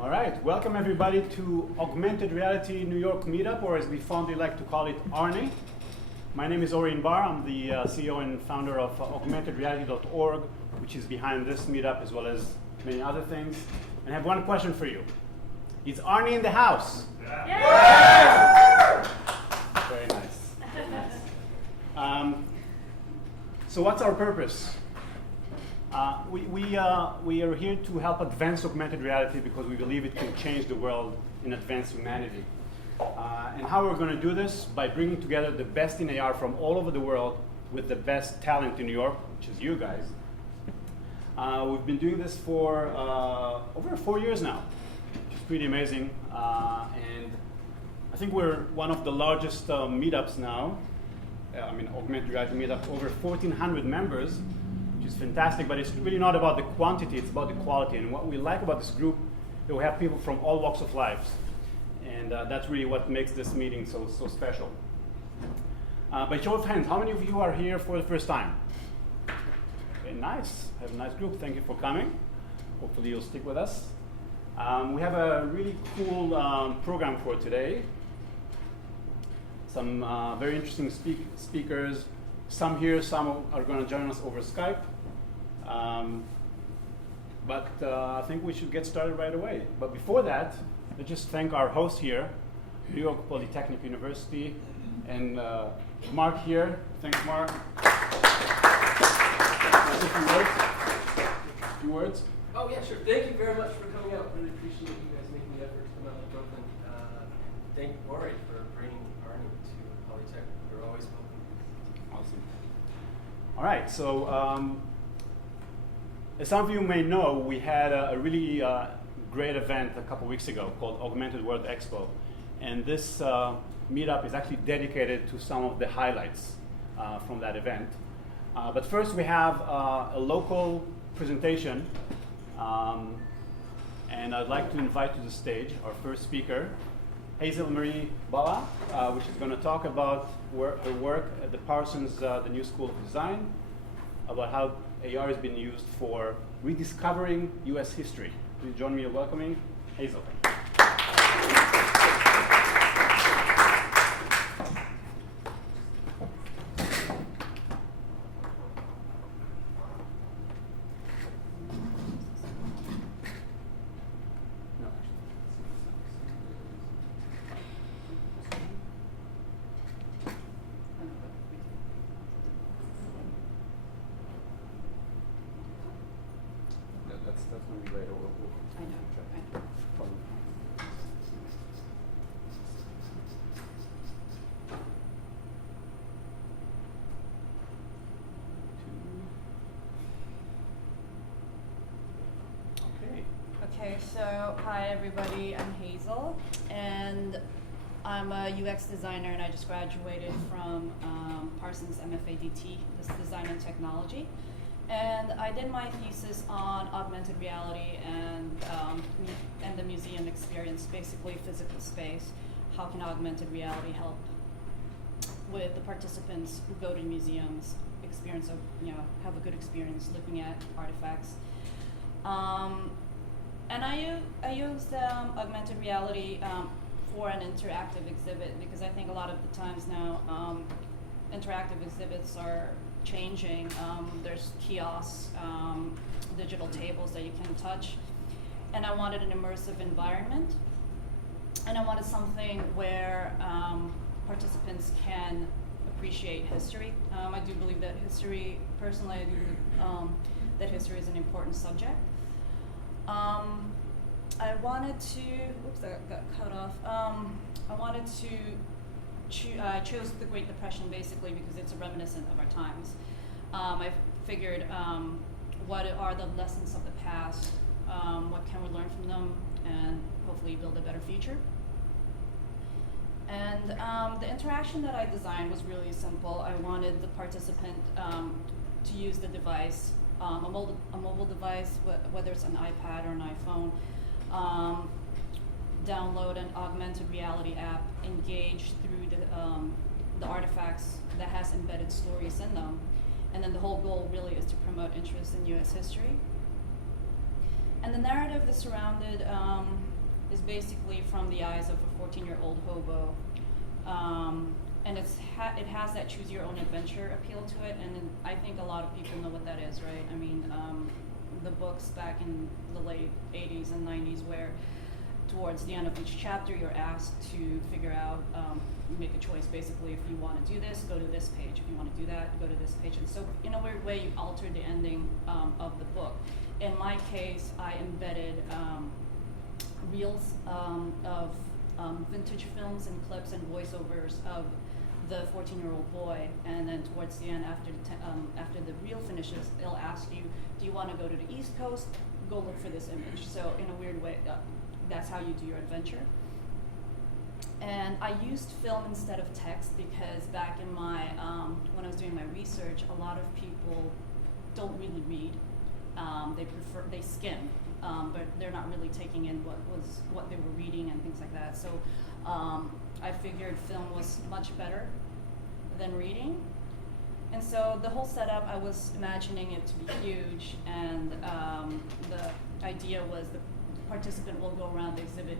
All right, welcome everybody to Augmented Reality New York Meetup, or as we fondly like to call it, ARNY. My name is Orion Bar. I'm the CEO and founder of augmentedreality.org, which is behind this meetup as well as many other things. And I have one question for you. Is ARNY in the house? Yeah. Very nice. Very nice. So what's our purpose? We are here to help advance augmented reality because we believe it can change the world and advance humanity. And how we're going to do this? By bringing together the best in AR from all over the world with the best talent in New York, which is you guys. We've been doing this for over 4 years now, which is pretty amazing. And I think we're one of the largest meetups now. Augmented reality meetup, over 1,400 members. Which is fantastic, but it's really not about the quantity, it's about the quality. And what we like about this group, that we have people from all walks of life. And that's really what makes this meeting so special. By show of hands, how many of you are here for the first time? Okay, nice. Have a nice group. Thank you for coming. Hopefully you'll stick with us. We have a really cool program for today. Some very interesting speakers. Some here, some are going to join us over Skype. But I think we should get started right away. But before that, let's just thank our host here, New York Polytechnic University, and Mark here. Thanks, Mark. A few words? Oh, yeah, sure. Thank you very much for coming out. Really appreciate you guys making the effort to come out to Brooklyn. And thank Ori for bringing ARNY to Polytech. We're always welcome. Awesome. All right, so as some of you may know, we had a really great event a couple weeks ago called Augmented World Expo. And this meetup is actually dedicated to some of the highlights from that event. But first we have a local presentation. And I'd like to invite to the stage our first speaker, Hazel Marie Bala, which is going to talk about her work at the Parsons, the New School of Design, about how AR has been used for rediscovering US history. Please join me in welcoming Hazel. That's going to be later. I know. Okay, so hi everybody, I'm Hazel, and I'm a UX designer, and I just graduated from Parsons MFA-DT, this Design and Technology. And I did my thesis on augmented reality and the museum experience, basically physical space. How can augmented reality help with the participants who go to museums, have a good experience looking at artifacts. And I used augmented reality for an interactive exhibit because I think a lot of the times now interactive exhibits are changing. There's kiosks, digital tables that you can touch, and I wanted an immersive environment, and I wanted something where participants can appreciate history. I do believe that history, personally, I do that history is an important subject. I wanted to, oops, I got cut off. I chose the Great Depression basically because it's reminiscent of our times. I figured what are the lessons of the past, what can we learn from them, and hopefully build a better future. And the interaction that I designed was really simple. I wanted the participant to use the device, a mobile device, whether it's an iPad or an iPhone, download an augmented reality app, engage through the artifacts that has embedded stories in them. And then the whole goal really is to promote interest in US history. And the narrative that's surrounded is basically from the eyes of a 14-year-old hobo. And it has that choose your own adventure appeal to it, and then I think a lot of people know what that is, right? I mean, the books back in the late 80s and 90s where towards the end of each chapter you're asked to figure out, make a choice basically. If you want to do this, go to this page. If you want to do that, go to this page. And so in a weird way you alter the ending of the book. In my case, I embedded reels of vintage films and clips and voiceovers of the 14-year-old boy, and then towards the end, after the reel finishes, it'll ask you, do you want to go to the East Coast? Go look for this image. So in a weird way, that's how you do your adventure. And I used film instead of text because back in my, when I was doing my research, a lot of people don't really read. They skim, but they're not really taking in what they were reading and things like that. So I figured film was much better than reading. And so the whole setup, I was imagining it to be huge, and the idea was the participant will go around the exhibit,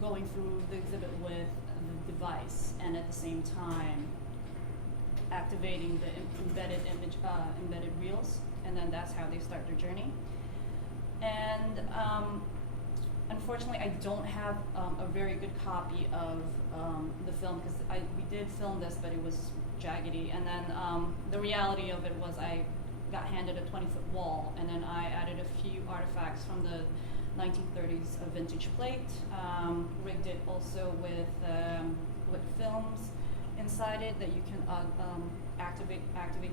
going through the exhibit with the device, and at the same time activating the embedded reels, and then that's how they start their journey. And unfortunately, I don't have a very good copy of the film because we did film this, but it was jaggedy. And then the reality of it was I got handed a 20-foot wall, and then I added a few artifacts from the 1930s, a vintage plate, rigged it also with films inside it that you can activate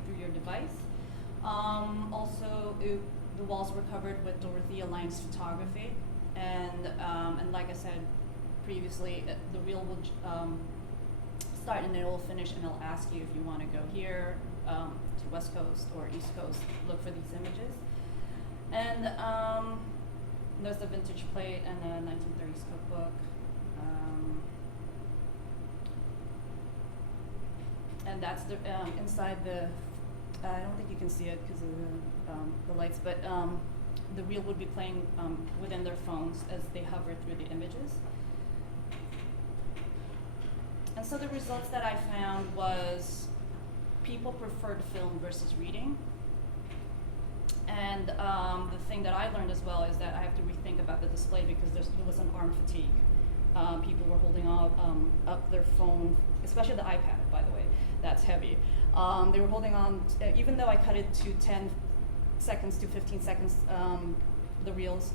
through your device. Also, the walls were covered with Dorothea Lange's photography, and like I said previously, the reel will start and it will finish, and it'll ask you if you want to go here to West Coast or East Coast, look for these images. And there's the vintage plate and the 1930s cookbook. And that's the inside the. I don't think you can see it because of the lights, but the reel would be playing within their phones as they hover through the images. And so the results that I found was people preferred film versus reading. And the thing that I learned as well is that I have to rethink about the display because there was an arm fatigue. People were holding up their phone, especially the iPad, by the way. That's heavy. They were holding on, even though I cut it to 10 seconds to 15 seconds, the reels,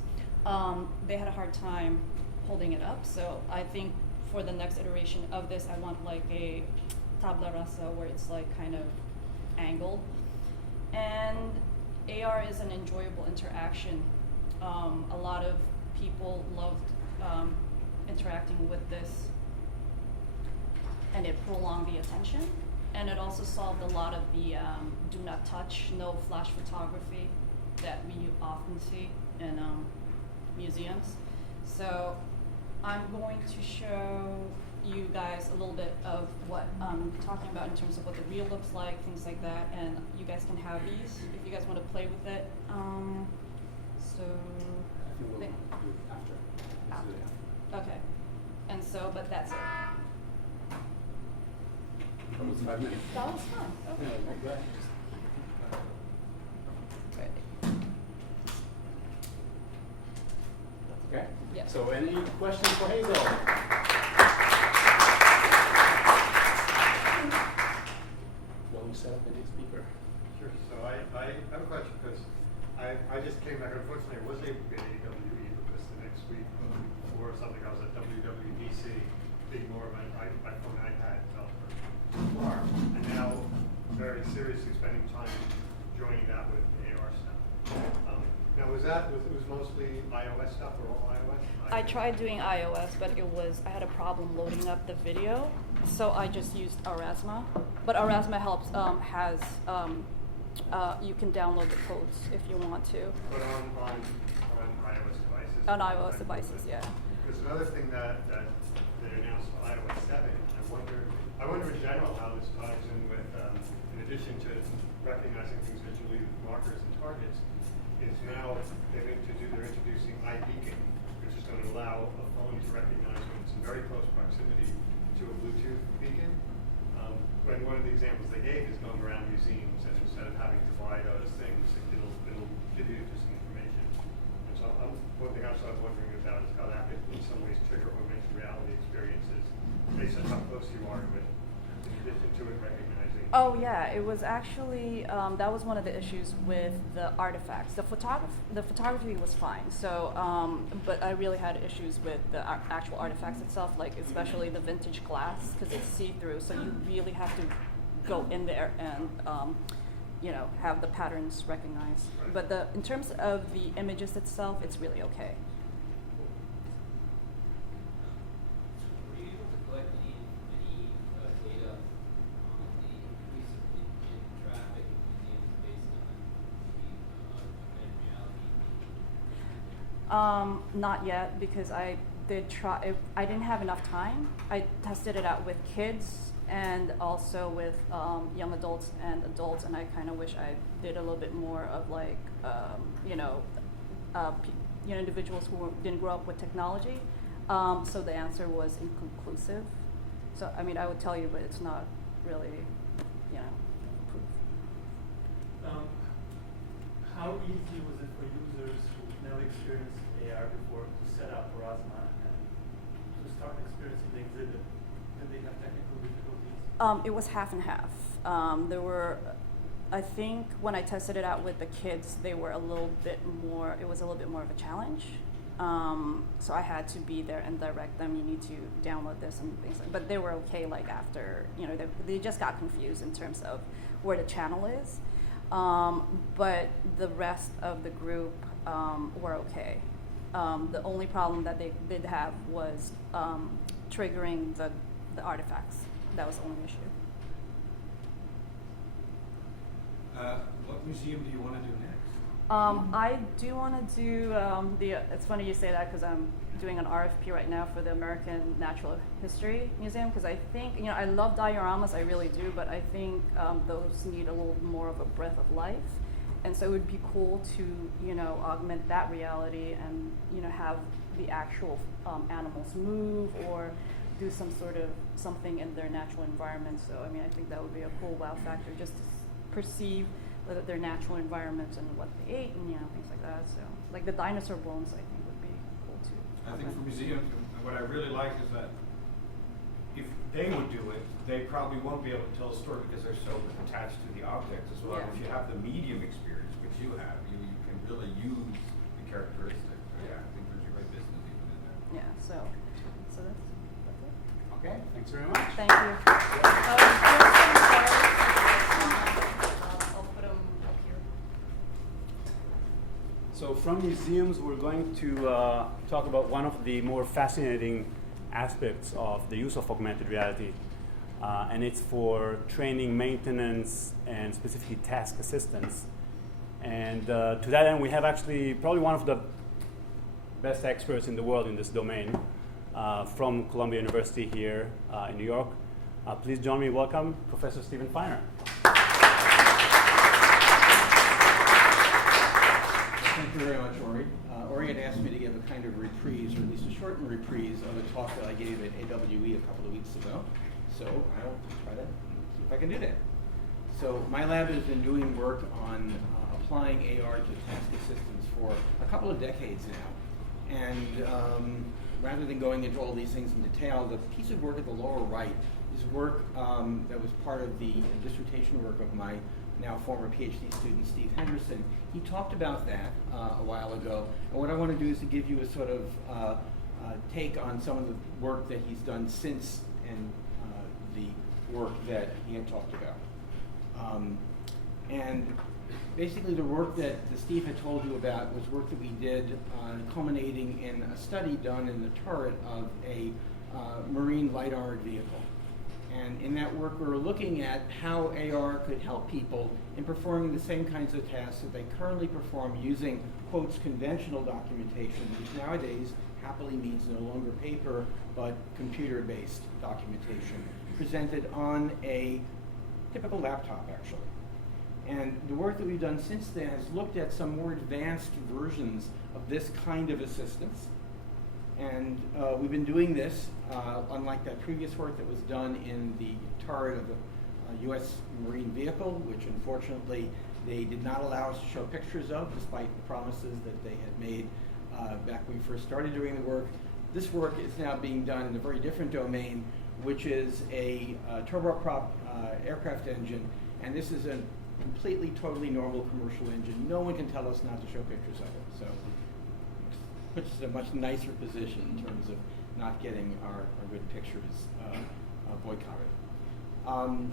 they had a hard time holding it up. So I think for the next iteration of this, I want like a tabla rasa where it's like kind of angled. And AR is an enjoyable interaction. A lot of people loved interacting with this, and it prolonged the attention. And it also solved a lot of the do not touch, no flash photography that we often see in museums. So I'm going to show you guys a little bit of what I'm talking about in terms of what the reel looks like, things like that, and you guys can have these if you guys want to play with it. So I think we'll do it after. Let's do it after. Okay, and so, but that's it. That was 5 minutes. That was fun. Okay. Yeah, go ahead. Okay. Yeah. So any questions for Hazel? Will you set up the next speaker? Sure. So I have a question because I just came back. Unfortunately, I wasn't able to get AWE because the next week or something I was at WWDC, being more of an iPhone iPad developer. And now very seriously spending time joining that with AR stuff. Now was mostly iOS stuff or all iOS? I tried doing iOS, but I had a problem loading up the video, so I just used Aurasma. But Aurasma helps, you can download the codes if you want to. But on iOS devices? On iOS devices, yeah. Because another thing that they announced for iOS 7, I wonder in general how this ties in with, in addition to recognizing things visually with markers and targets, is now they're introducing iBeacon, which is going to allow a phone to recognize when it's in very close proximity to a Bluetooth beacon. When one of the examples they gave is going around museums, and instead of having to buy those things, it'll give you just some information. And so one thing I was wondering about is how that could in some ways trigger augmented reality experiences based on how close you are to it, in addition to it recognizing. Oh yeah, it was actually that was one of the issues with the artifacts. The photography was fine. So, but I really had issues with the actual artifacts itself, like especially the vintage glass, because it's see-through. So you really have to go in there and have the patterns recognized. But in terms of the images itself, it's really okay. Were you able to collect any data on the increase in traffic in museums based on the augmented reality? Not yet, because I did try. I didn't have enough time. I tested it out with kids and also with young adults and adults, and I kind of wish I did a little bit more of like individuals who didn't grow up with technology. So the answer was inconclusive. So I mean, I would tell you, but it's not really, proof. How easy was it for users who never experienced AR before to set up Rosma and to start experiencing the exhibit? Did they have technical difficulties? It was half and half. There were, I think, when I tested it out with the kids, they were a little bit more. It was a little bit more of a challenge. So I had to be there and direct them. You need to download this and things like. But they were okay. Like after, they just got confused in terms of where the channel is. But the rest of the group were okay. The only problem that they did have was triggering the artifacts. That was the only issue. What museum do you want to do next? I do want to do it's funny you say that because I'm doing an RFP right now for the American Natural History Museum, because I think, I love dioramas, I really do, but I think those need a little more of a breath of life. And so it would be cool to, augment that reality and, have the actual animals move or do some sort of something in their natural environment. So, I mean, I think that would be a cool wow factor, just to perceive their natural environment and what they ate and, things like that. So, like the dinosaur bones, I think would be cool too. I think for museums, what I really like is that if they would do it, they probably won't be able to tell a story because they're so attached to the objects as well. Yeah. If you have the medium experience, which you have, you can really use the characteristics. Yeah, I think there's a great business even in there. Yeah, so that's it. Okay, thanks very much. Thank you. I'll put them up here. So from museums, we're going to talk about one of the more fascinating aspects of the use of augmented reality. And it's for training, maintenance, and specifically task assistance. And to that end, we have actually probably one of the best experts in the world in this domain from Columbia University here in New York. Please join me, welcome Professor Stephen Feiner. Thank you very much, Ori. Ori had asked me to give a kind of reprise, or at least a shortened reprise, of a talk that I gave at AWE a couple of weeks ago. So I'll try to see if I can do that. So my lab has been doing work on applying AR to task assistance for a couple of decades now. And rather than going into all these things in detail, the piece of work at the lower right is work that was part of the dissertation work of my now former PhD student, Steve Henderson. He talked about that a while ago. And what I want to do is to give you a sort of take on some of the work that he's done since and the work that he had talked about. And basically the work that Steve had told you about was work that we did culminating in a study done in the turret of a marine light armored vehicle. And in that work we were looking at how AR could help people in performing the same kinds of tasks that they currently perform using, quotes, conventional documentation, which nowadays happily means no longer paper but computer-based documentation, presented on a typical laptop actually. And the work that we've done since then has looked at some more advanced versions of this kind of assistance. And we've been doing this, unlike that previous work that was done in the turret of a U.S. Marine vehicle, which unfortunately they did not allow us to show pictures of, despite the promises that they had made back when we first started doing the work. This work is now being done in a very different domain, which is a turboprop aircraft engine, and this is a completely, totally normal commercial engine. No one can tell us not to show pictures of it, so puts us in a much nicer position in terms of not getting our good pictures boycotted.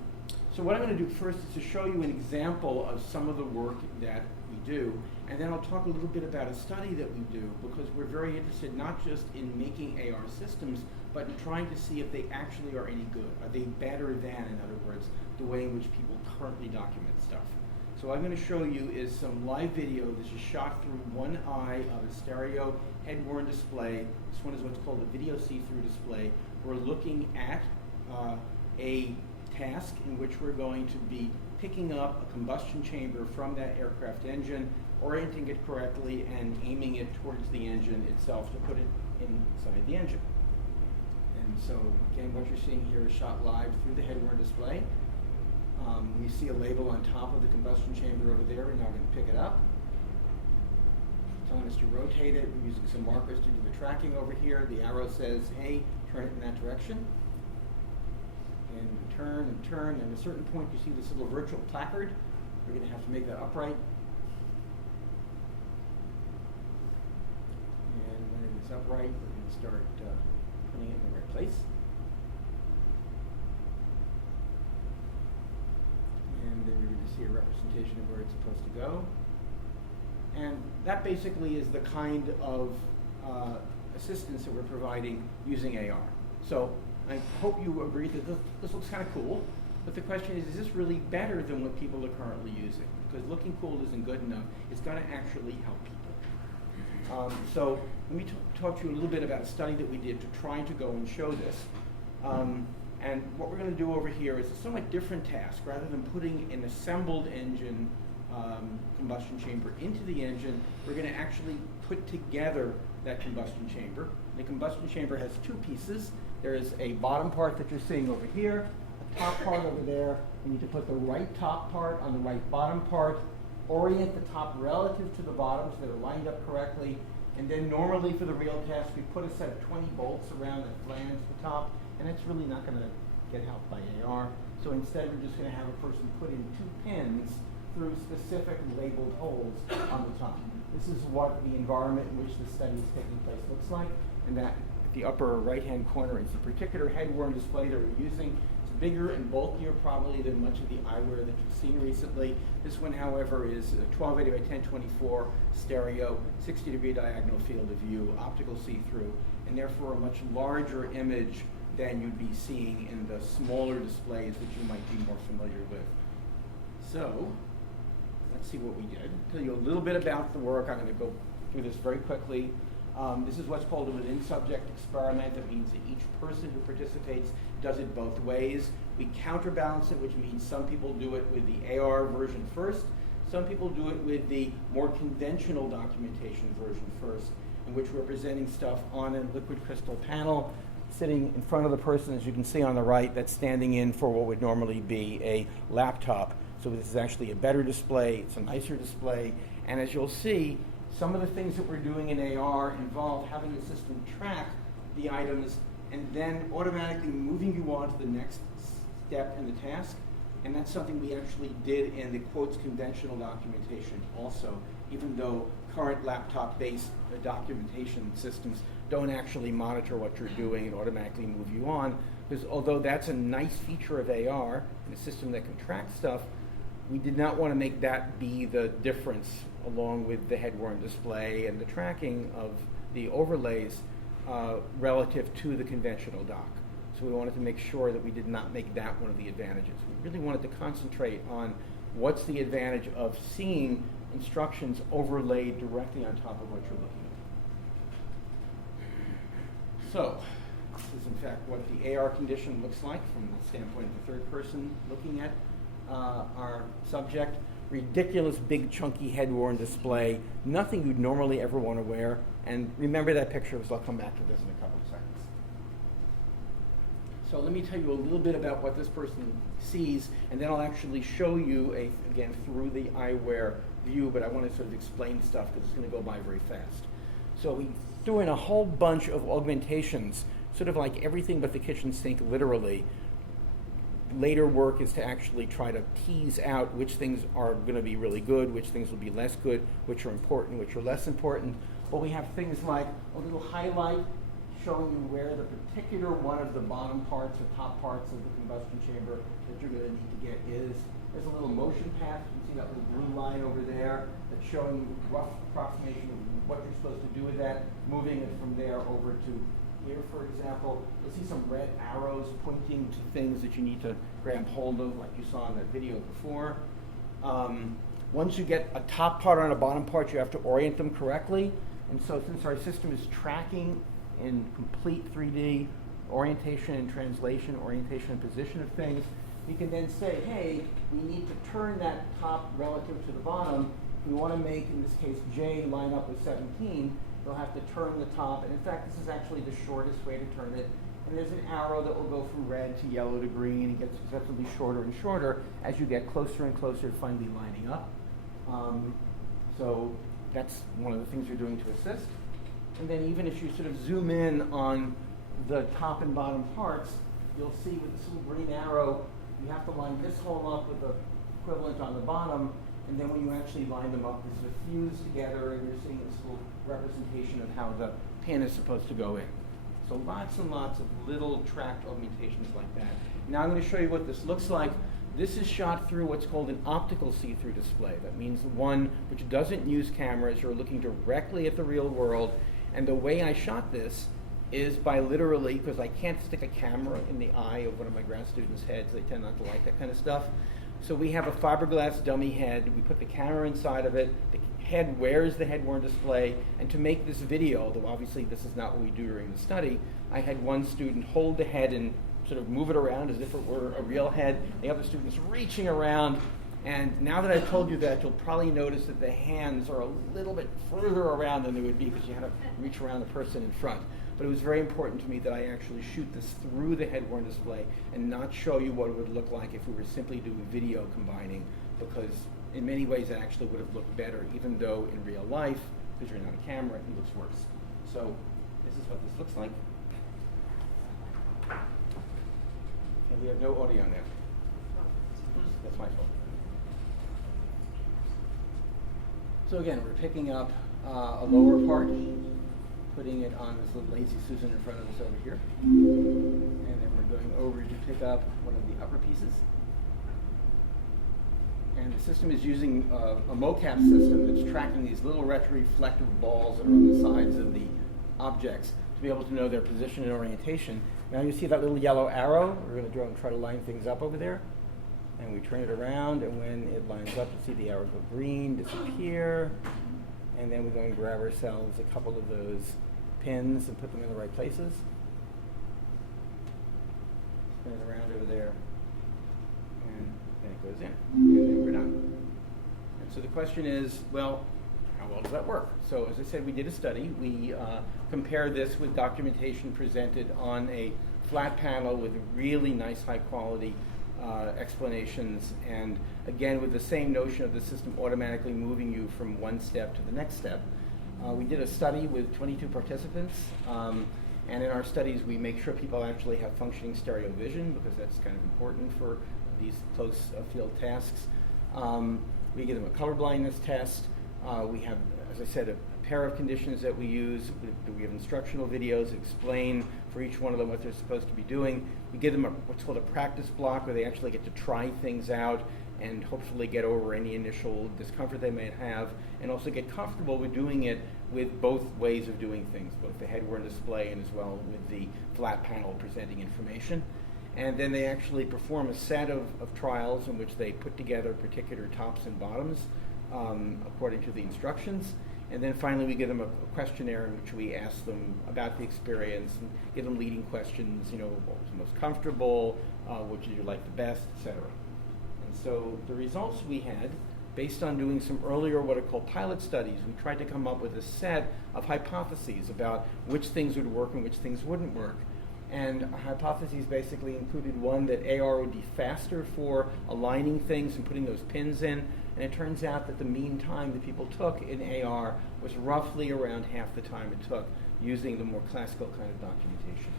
So what I'm going to do first is to show you an example of some of the work that we do, and then I'll talk a little bit about a study that we do, because we're very interested not just in making AR systems, but in trying to see if they actually are any good. Are they better than, in other words, the way in which people currently document stuff? So what I'm going to show you is some live video. This is shot through one eye of a stereo head-worn display. This one is what's called a video see-through display. We're looking at a task in which we're going to be picking up a combustion chamber from that aircraft engine, orienting it correctly, and aiming it towards the engine itself to put it inside the engine. And so, again, what you're seeing here is shot live through the head-worn display. We see a label on top of the combustion chamber over there. We're now going to pick it up. It's telling us to rotate it. We're using some markers to do the tracking over here. The arrow says, hey, turn it in that direction. And turn and turn, and at a certain point you see this little virtual placard. We're going to have to make that upright. And when it is upright, we're going to start putting it in the right place. And then you're going to see a representation of where it's supposed to go. And that basically is the kind of assistance that we're providing using AR. So I hope you agree that this looks kind of cool, but the question is this really better than what people are currently using? Because looking cool isn't good enough. It's going to actually help people. So let me talk to you a little bit about a study that we did to try to go and show this. And what we're going to do over here is a somewhat different task. Rather than putting an assembled engine combustion chamber into the engine, we're going to actually put together that combustion chamber. The combustion chamber has two pieces. There is a bottom part that you're seeing over here, a top part over there. We need to put the right top part on the right bottom part, orient the top relative to the bottom so they're lined up correctly, and then normally for the real test we put a set of 20 bolts around that flange the top, and it's really not going to get helped by AR. So instead we're just going to have a person put in 2 pins through specific labeled holes on the top. This is what the environment in which the study is taking place looks like, and that at the upper right-hand corner is the particular head-worn display that we're using. It's bigger and bulkier probably than much of the eyewear that you've seen recently. This one, however, is a 1280 by 1024 stereo, 60-degree diagonal field of view, optical see-through, and therefore a much larger image than you'd be seeing in the smaller displays that you might be more familiar with. So, let's see what we did. I'll tell you a little bit about the work. I'm going to go through this very quickly. This is what's called a within-subject experiment. That means that each person who participates does it both ways. We counterbalance it, which means some people do it with the AR version first. Some people do it with the more conventional documentation version first, in which we're presenting stuff on a liquid crystal panel sitting in front of the person, as you can see on the right, that's standing in for what would normally be a laptop. So this is actually a better display, it's a nicer display, and as you'll see, some of the things that we're doing in AR involve having the system track the items and then automatically moving you on to the next step in the task, and that's something we actually did in the quotes conventional documentation also, even though current laptop-based documentation systems don't actually monitor what you're doing and automatically move you on, because although that's a nice feature of AR, in a system that can track stuff, we did not want to make that be the difference along with the head-worn display and the tracking of the overlays relative to the conventional dock. So we wanted to make sure that we did not make that one of the advantages. We really wanted to concentrate on what's the advantage of seeing instructions overlaid directly on top of what you're looking at. So, this is in fact what the AR condition looks like from the standpoint of the third person looking at our subject. ridiculous big chunky head-worn display, nothing you'd normally ever want to wear. And remember that picture, because I'll come back to this in a couple of seconds. So let me tell you a little bit about what this person sees, and then I'll actually show you, again, through the eyewear view, but I want to sort of explain stuff because it's going to go by very fast. So we threw in a whole bunch of augmentations, sort of like everything but the kitchen sink, literally. Later work is to actually try to tease out which things are going to be really good, which things will be less good, which are important, which are less important. But we have things like a little highlight showing you where the particular one of the bottom parts or top parts of the combustion chamber that you're going to need to get is. There's a little motion path. You can see that little blue line over there that's showing you a rough approximation of what you're supposed to do with that, moving it from there over to here, for example. You'll see some red arrows pointing to things that you need to grab hold of, like you saw in that video before. Once you get a top part and a bottom part, you have to orient them correctly. And so since our system is tracking in complete 3D orientation and translation, orientation and position of things, we can then say, hey, we need to turn that top relative to the bottom. We want to make, in this case, J line up with 17. We'll have to turn the top. And in fact, this is actually the shortest way to turn it. And there's an arrow that will go from red to yellow to green. It gets progressively shorter and shorter as you get closer and closer to finally lining up. So that's one of the things you're doing to assist. And then even if you sort of zoom in on the top and bottom parts, you'll see with this little green arrow, you have to line this hole up with the equivalent on the bottom, and then when you actually line them up, they sort of fuse together, and you're seeing this little representation of how the pin is supposed to go in. So lots and lots of little tracked augmentations like that. Now I'm going to show you what this looks like. This is shot through what's called an optical see-through display. That means one which doesn't use cameras. You're looking directly at the real world. And the way I shot this is by literally, because I can't stick a camera in the eye of one of my grad students' heads. They tend not to like that kind of stuff. So we have a fiberglass dummy head. We put the camera inside of it. The head wears the head-worn display. And to make this video, although obviously this is not what we do during the study, I had one student hold the head and sort of move it around as if it were a real head. The other student's reaching around. And now that I've told you that, you'll probably notice that the hands are a little bit further around than they would be because you had to reach around the person in front. But it was very important to me that I actually shoot this through the head-worn display and not show you what it would look like if we were simply doing video combining, because in many ways it actually would have looked better, even though in real life, because you're not a camera, it looks worse. So this is what this looks like. And we have no audio now. That's my fault. So again, we're picking up a lower part, putting it on this little Lazy Susan in front of us over here. And then we're going over to pick up one of the upper pieces. And the system is using a mocap system that's tracking these little retroreflective balls that are on the sides of the objects to be able to know their position and orientation. Now you see that little yellow arrow? We're going to draw and try to line things up over there. And we turn it around, and when it lines up, you see the arrow go green, disappear. And then we go and grab ourselves a couple of those pins and put them in the right places. Spin it around over there. And then it goes in. And then we're done. And so the question is, well, how well does that work? So as I said, we did a study. We compared this with documentation presented on a flat panel with really nice high quality explanations, and again with the same notion of the system automatically moving you from one step to the next step. We did a study with 22 participants, and in our studies we make sure people actually have functioning stereo vision, because that's kind of important for these close field tasks. We give them a color blindness test. We have, as I said, a pair of conditions that we use. We have instructional videos that explain for each one of them what they're supposed to be doing. We give them what's called a practice block, where they actually get to try things out and hopefully get over any initial discomfort they may have, and also get comfortable with doing it with both ways of doing things, both the head-worn display and as well with the flat panel presenting information. And then they actually perform a set of trials in which they put together particular tops and bottoms according to the instructions. And then finally we give them a questionnaire in which we ask them about the experience and give them leading questions, you know, what was the most comfortable, what did you like the best, etc. And so the results we had based on doing some earlier what are called pilot studies, we tried to come up with a set of hypotheses about which things would work and which things wouldn't work. And our hypotheses basically included one that AR would be faster for aligning things and putting those pins in. And it turns out that the mean time that people took in AR was roughly around half the time it took using the more classical kind of documentation.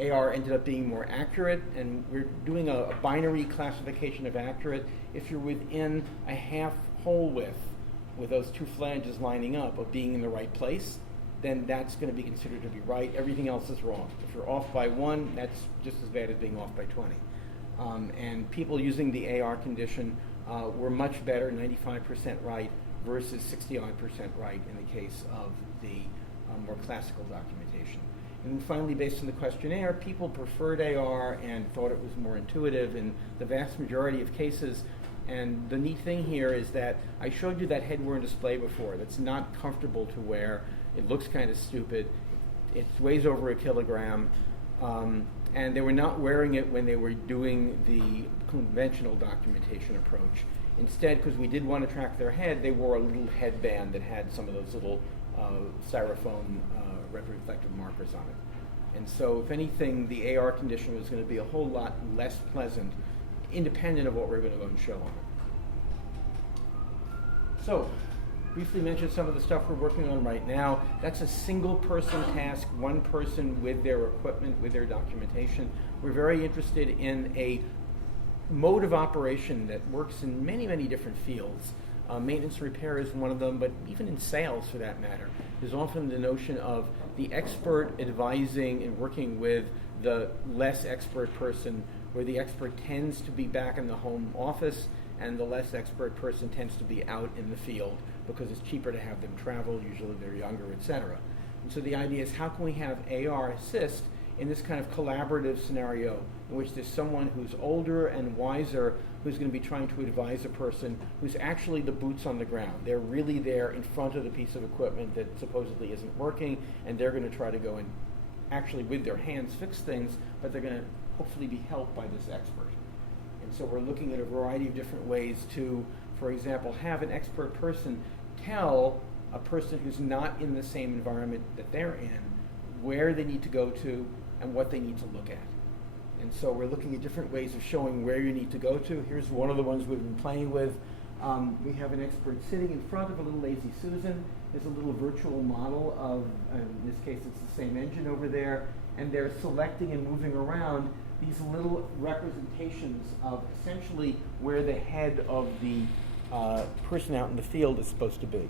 AR ended up being more accurate, and we're doing a binary classification of accurate. If you're within a half hole width with those two flanges lining up of being in the right place, then that's going to be considered to be right. Everything else is wrong. If you're off by 1, that's just as bad as being off by 20. And people using the AR condition were much better, 95% right versus 60-odd% right in the case of the more classical documentation. And finally, based on the questionnaire, people preferred AR and thought it was more intuitive in the vast majority of cases. And the neat thing here is that I showed you that head-worn display before. That's not comfortable to wear. It looks kind of stupid. It weighs over a kilogram. And they were not wearing it when they were doing the conventional documentation approach. Instead, because we did want to track their head, they wore a little headband that had some of those little styrofoam reflective markers on it. And so, if anything, the AR condition was going to be a whole lot less pleasant, independent of what we're going to go and show on it. So, briefly mention some of the stuff we're working on right now. That's a single person task, one person with their equipment, with their documentation. We're very interested in a mode of operation that works in many, many different fields. Maintenance repair is one of them, but even in sales for that matter. There's often the notion of the expert advising and working with the less expert person, where the expert tends to be back in the home office and the less expert person tends to be out in the field because it's cheaper to have them travel, usually they're younger, etc. And so the idea is, how can we have AR assist in this kind of collaborative scenario in which there's someone who's older and wiser who's going to be trying to advise a person who's actually the boots on the ground. They're really there in front of the piece of equipment that supposedly isn't working, and they're going to try to go and actually with their hands fix things, but they're going to hopefully be helped by this expert. And so we're looking at a variety of different ways to, for example, have an expert person tell a person who's not in the same environment that they're in where they need to go to and what they need to look at. And so we're looking at different ways of showing where you need to go to. Here's one of the ones we've been playing with. We have an expert sitting in front of a little Lazy Susan. There's a little virtual model of, in this case, it's the same engine over there, and they're selecting and moving around these little representations of essentially where the head of the person out in the field is supposed to be.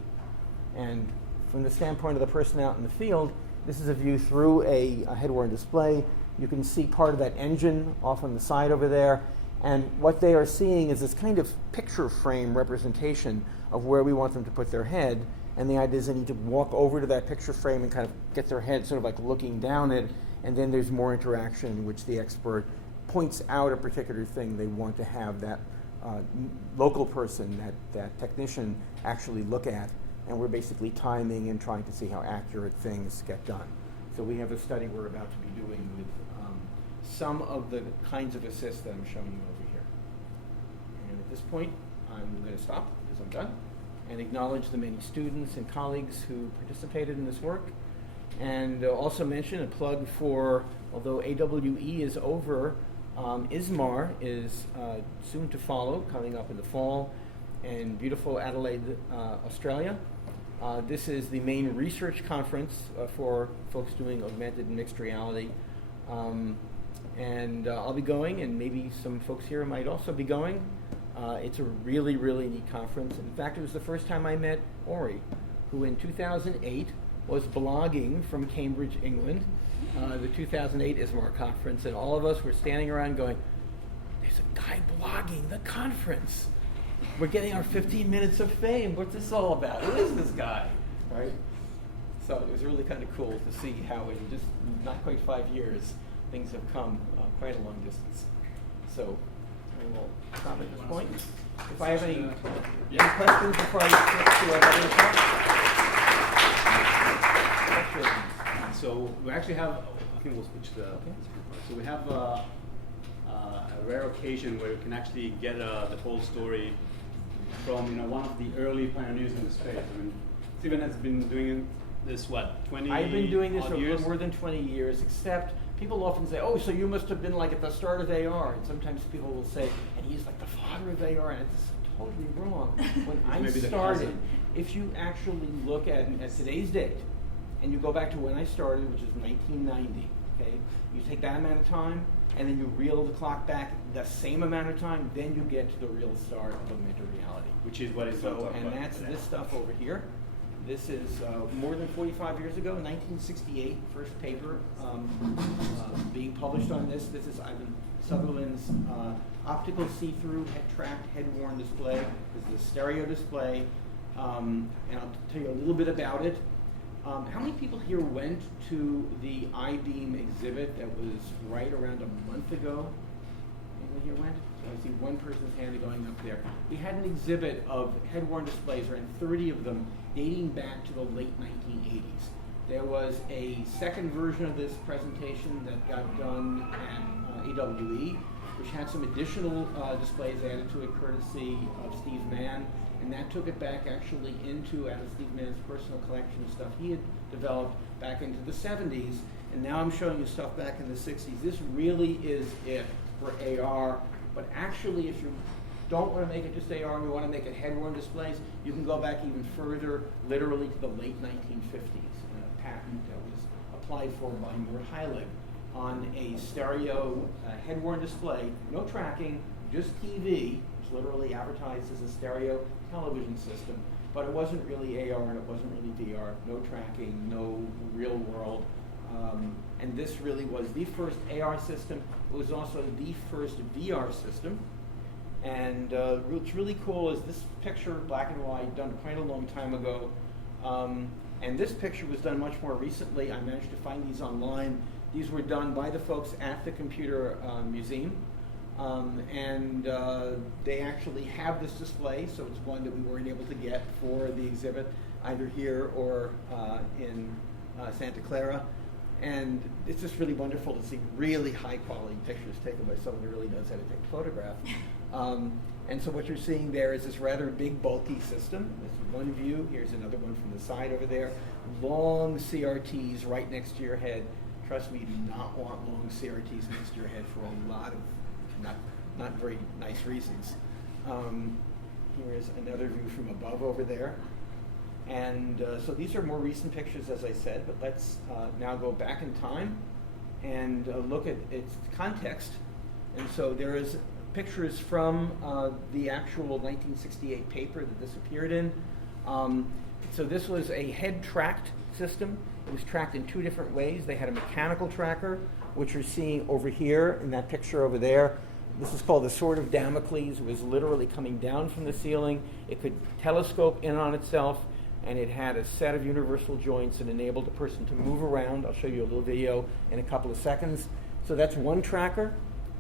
And from the standpoint of the person out in the field, this is a view through a head-worn display. You can see part of that engine off on the side over there. And what they are seeing is this kind of picture frame representation of where we want them to put their head. And the idea is they need to walk over to that picture frame and kind of get their head sort of like looking down it. And then there's more interaction in which the expert points out a particular thing they want to have that local person, that technician, actually look at. And we're basically timing and trying to see how accurate things get done. So we have a study we're about to be doing with some of the kinds of assists that I'm showing you over here. And at this point, I'm going to stop because I'm done and acknowledge the many students and colleagues who participated in this work. And also mention a plug for, although AWE is over, ISMAR is soon to follow, coming up in the fall in beautiful Adelaide, Australia. This is the main research conference for folks doing augmented and mixed reality. And I'll be going, and maybe some folks here might also be going. It's a really, really neat conference. In fact, it was the first time I met Ori, who in 2008 was blogging from Cambridge, England, the 2008 ISMAR conference, and all of us were standing around going, there's a guy blogging the conference. We're getting our 15 minutes of fame. What's this all about? Who is this guy? Right? So it was really kind of cool to see how in just not quite 5 years, things have come quite a long distance. So I will stop at this point. If I have any questions before I switch to our other talk? So we actually have, I think we'll switch the, so we have a rare occasion where you can actually get the whole story from one of the early pioneers in the space. I mean, Steven has been doing this, what, 20 I've been doing this odd for years? more than 20 years, except people often say, oh, so you must have been like at the start of AR. And sometimes people will say, and he's like the father of AR, and it's totally wrong. When I Maybe the started, cousin. if you actually look at today's date, and you go back to when I started, which is 1990, okay? You take that amount of time, and then you reel the clock back the same amount of time, then you get to the real start of augmented reality. Which is what is And that's this stuff over here. This is more than 45 years ago, 1968, first paper being published on this. This is Ivan Sutherland's optical see-through head-tracked, head-worn display. This is a stereo display, and I'll tell you a little bit about it. How many people here went to the I-Beam exhibit that was right around a month ago? Anyone here went? I see one person's hand going up there. We had an exhibit of head-worn displays, around 30 of them, dating back to the late 1980s. There was a second version of this presentation that got done at AWE, which had some additional displays added to it courtesy of Steve Mann, and that took it back actually out of Steve Mann's personal collection of stuff he had developed back into the 70s, and now I'm showing you stuff back in the 60s. This really is it for AR, but actually if you don't want to make it just AR and you want to make it head-worn displays, you can go back even further, literally to the late 1950s, a patent that was applied for by Mort Heilig on a stereo head-worn display, no tracking, just TV, which literally advertised as a stereo television system, but it wasn't really AR and it wasn't really VR, no tracking, no real world. And this really was the first AR system. It was also the first VR system. And what's really cool is this picture, black and white, done quite a long time ago. And this picture was done much more recently. I managed to find these online. These were done by the folks at the Computer Museum. And they actually have this display, so it's one that we weren't able to get for the exhibit, either here or in Santa Clara. And it's just really wonderful to see really high quality pictures taken by someone who really knows how to take a photograph. And so what you're seeing there is this rather big, bulky system. This is one view. Here's another one from the side over there. Long CRTs right next to your head. Trust me, you do not want long CRTs next to your head for a lot of not very nice reasons. Here's another view from above over there. And so these are more recent pictures, as I said, but let's now go back in time and look at its context. And so there is pictures from the actual 1968 paper that this appeared in. So this was a head-tracked system. It was tracked in two different ways. They had a mechanical tracker, which you're seeing over here in that picture over there. This is called the Sword of Damocles. It was literally coming down from the ceiling. It could telescope in on itself, and it had a set of universal joints that enabled the person to move around. I'll show you a little video in a couple of seconds. So that's one tracker,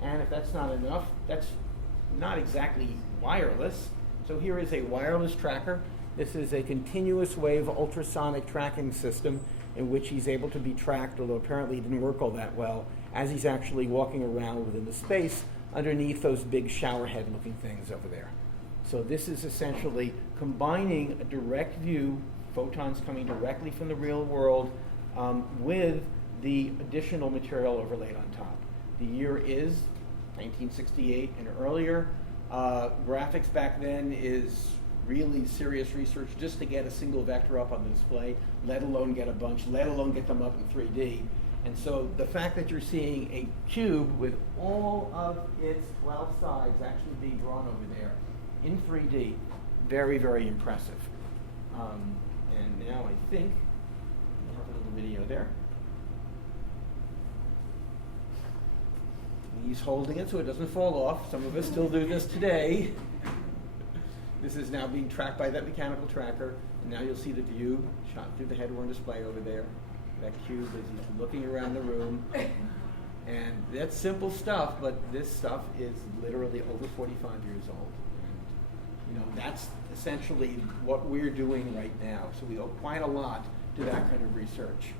and if that's not enough, that's not exactly wireless. So here is a wireless tracker. This is a continuous wave ultrasonic tracking system in which he's able to be tracked, although apparently it didn't work all that well, as he's actually walking around within the space underneath those big shower head looking things over there. So this is essentially combining a direct view, photons coming directly from the real world, with the additional material overlaid on top. The year is 1968 and earlier. Graphics back then is really serious research just to get a single vector up on the display, let alone get a bunch, let alone get them up in 3D. And so the fact that you're seeing a cube with all of its 12 sides actually being drawn over there in 3D, very, very impressive. And now I think I have a little video there. He's holding it so it doesn't fall off. Some of us still do this today. This is now being tracked by that mechanical tracker. And now you'll see the view shot through the head-worn display over there. That cube as he's looking around the room. And that's simple stuff, but this stuff is literally over 45 years old. And, you know, that's essentially what we're doing right now. So we owe quite a lot to that kind of research.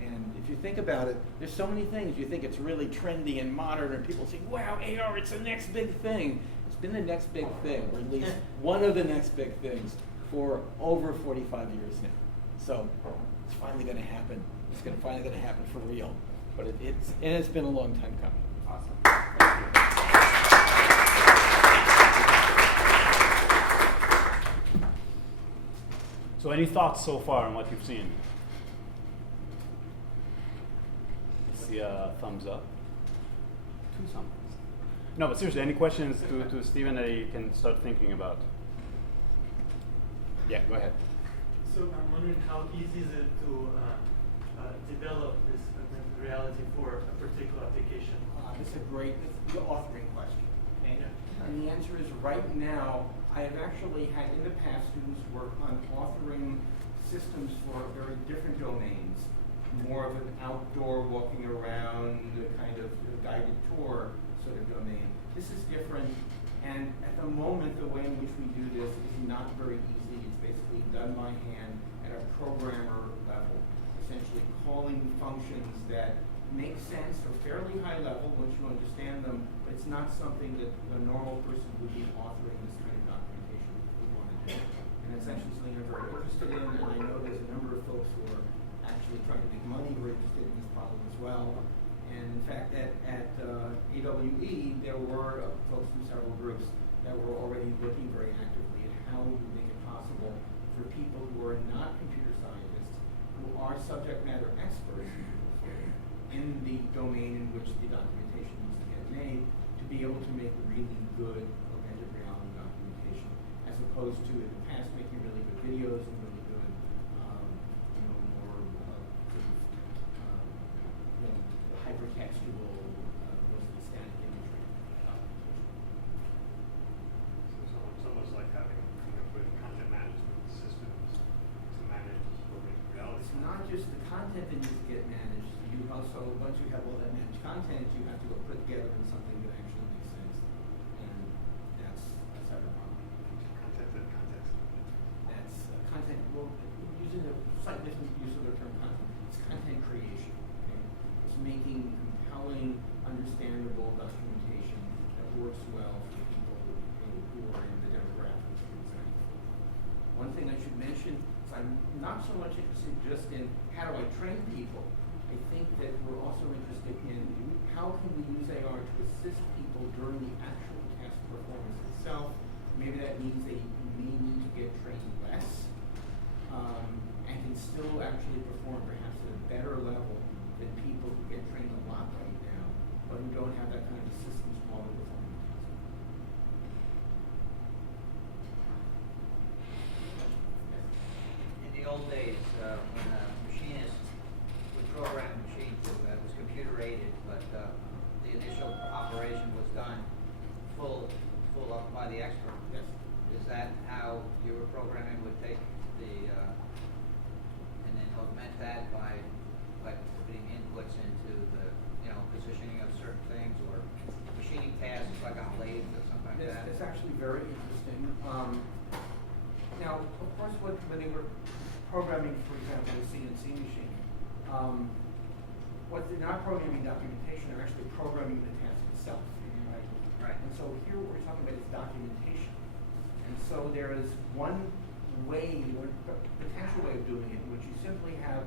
And if you think about it, there's so many things. You think it's really trendy and modern, and people say, wow, AR, it's the next big thing. It's It's been the next big thing, or at least one of the next big things for over 45 years now. So it's finally going to happen. It's finally going to happen for real. But it's been a long time coming. Awesome. Thank you. So any thoughts so far on what you've seen? See a thumbs up. Two thumbs. No, but seriously, any questions to Stephen that you can start thinking about? Yeah, go ahead. So I'm wondering how easy is it to develop this augmented reality for a particular application? This is a great authoring question. Okay? Yeah. And the answer is right now, I have actually had in the past students work on authoring systems for very different domains, more of an outdoor walking around, kind of guided tour sort of domain. This is different, and at the moment, the way in which we do this is not very easy. It's basically done by hand at a programmer level, essentially calling functions that make sense or fairly high level once you understand them, but it's not something that a normal person would be authoring this kind of documentation would want to do. And it's actually something I'm very interested in, and I know there's a number of folks who are actually trying to make money who are interested in this problem as well. And in fact, at AWE, there were folks from several groups that were already looking very actively at how we make it possible for people who are not computer scientists, who are subject matter experts in the domain in which the documentation needs to get made, to be able to make really good augmented reality documentation, as opposed to in the past making really good videos and really good, more hypertextual, mostly static imagery documentation. So it's almost like having with content management systems to manage augmented reality. It's not just the content that needs to get managed. You also, once you have all that managed content, you have to go put together in something that actually makes sense. And that's a separate problem. Content and context. That's content, well, using a slightly different use of the term content, it's content creation. Okay? It's making compelling, understandable documentation that works well for people who are in the demographics of example. One thing I should mention is I'm not so much interested just in how do I train people. I think that we're also interested in how can we use AR to assist people during the actual task performance itself. Maybe that means they may need to get trained less and can still actually perform perhaps at a better level than people who get trained a lot right now, but who don't have that kind of assistance while they're performing the task. In the old days, when a machinist would program a machine it was computer aided, but the initial operation was done full up by the expert. Yes. Is that how your programming would take the and then augment that by putting inputs into the positioning of certain things or machining tasks like on a lathe or something like that? That's actually very interesting. Now, of course, when they were programming, for example, a CNC machine, what they're not programming documentation, they're actually programming the task itself. Right? Right. And so here what we're talking about is documentation. And so there is one way, or potential way of doing it, in which you simply have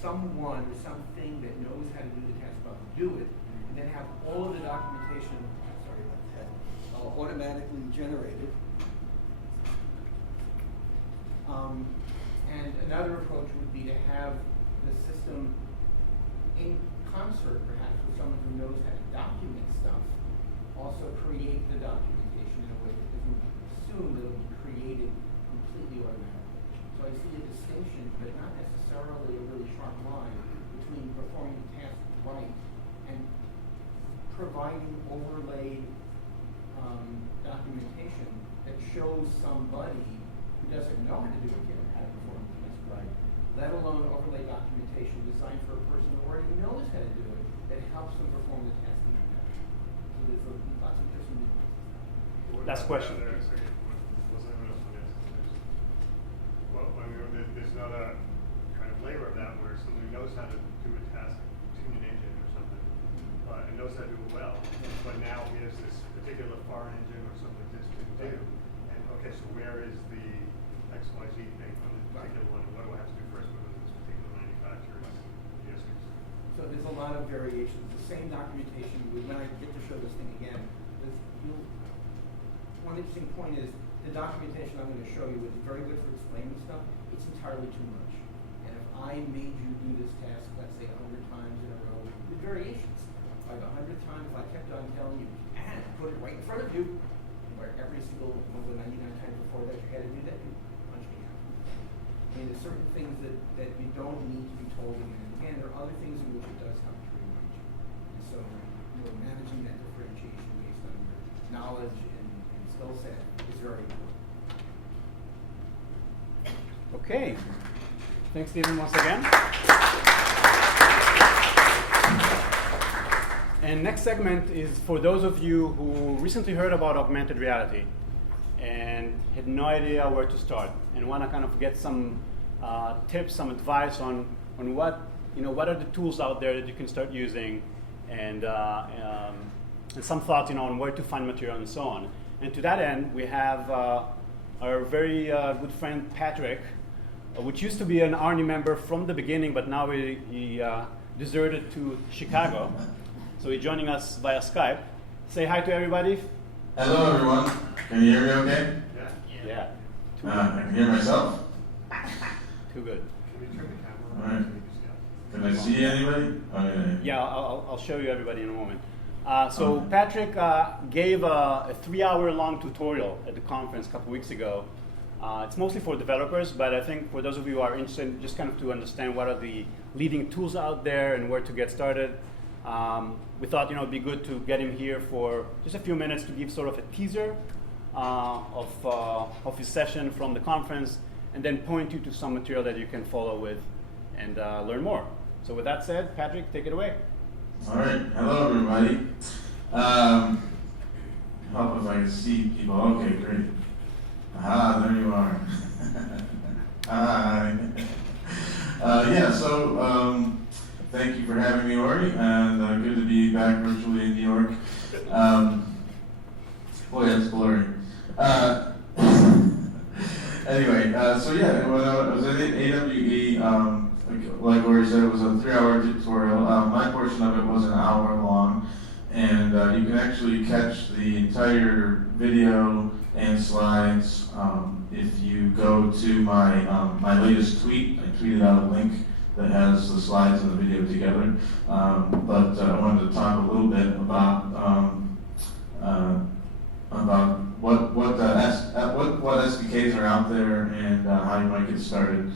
someone or something that knows how to do the task about to do it, and then have all of the documentation, sorry about that, automatically generated. And another approach would be to have the system in concert, perhaps, with someone who knows how to document stuff, also create the documentation in a way that doesn't assume that it will be created completely automatically. So I see a distinction, but not necessarily a really sharp line, between performing the task right and providing overlaid documentation that shows somebody who doesn't know how to do it yet how to perform the task right, let alone overlay documentation designed for a person who already knows how to do it that helps them perform the task even better. So there's lots of different nuances. Last question. Well, there's another kind of layer of that where somebody knows how to do a task, tune an engine or something, and knows how to do it well. But now here's this particular foreign engine or something like this to do. And okay, so where is the XYZ thing on this particular one? And what do I have to do first with this particular manufacturer? Yes. So there's a lot of variations. The same documentation, when I get to show this thing again, one interesting point is the documentation I'm going to show you is very good for explaining stuff. It's entirely too much. And if I made you do this task, let's say 100 times in a row, with variations, like 100 times, if I kept on telling you, and put it right in front of you, where every single one of the 99 times before that you had to do that, you punch me out. I mean, there's certain things that you don't need to be told again and again. There are other things in which it does help to remind you. And so, managing that differentiation based on your knowledge and skill set is very important. Okay. Thanks, Stephen, once again. And next segment is for those of you who recently heard about augmented reality and had no idea where to start and want to kind of get some tips, some advice on what are the tools out there that you can start using, and some thoughts on where to find material and so on. And to that end, we have our very good friend Patrick, which used to be an ARNY member from the beginning, but now he deserted to Chicago. So he's joining us via Skype. Say hi to everybody. Hello, everyone. Can you hear me okay? Yeah. I can hear myself? Too good. Can we turn the camera All on? right. Can I see anybody? Okay. Yeah, I'll show you everybody in a moment. So Patrick gave a 3-hour-long tutorial at the conference a couple weeks ago. It's mostly for developers, but I think for those of you who are interested, just kind of to understand what are the leading tools out there and where to get started, we thought it'd be good to get him here for just a few minutes to give sort of a teaser of his session from the conference, and then point you to some material that you can follow with and learn more. So with that said, Patrick, take it away. All right. Hello, everybody. Help if I can see people. Okay, great. Ah, there you are. Hi. Yeah, so thank you for having me, Ori, and good to be back virtually in New York. Boy, that's blurry. Anyway, so yeah, when I was at AWE, like Ori said, it was a 3-hour tutorial. My portion of it was an hour long, and you can actually catch the entire video and slides if you go to my my latest tweet. I tweeted out a link that has the slides and the video together. But I wanted to talk a little bit about what SDKs are out there and how you might get started.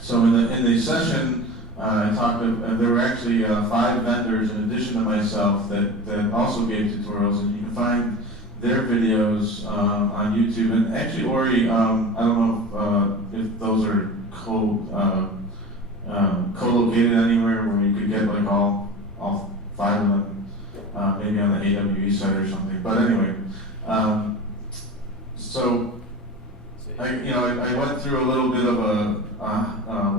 So in the session, I talked. There were actually 5 vendors in addition to myself that also gave tutorials, and you can find their videos on YouTube. And actually, Ori, I don't know if those are co-located anywhere where you could get like all 5 of them, maybe on the AWE site or something. But anyway, so I went through a little bit of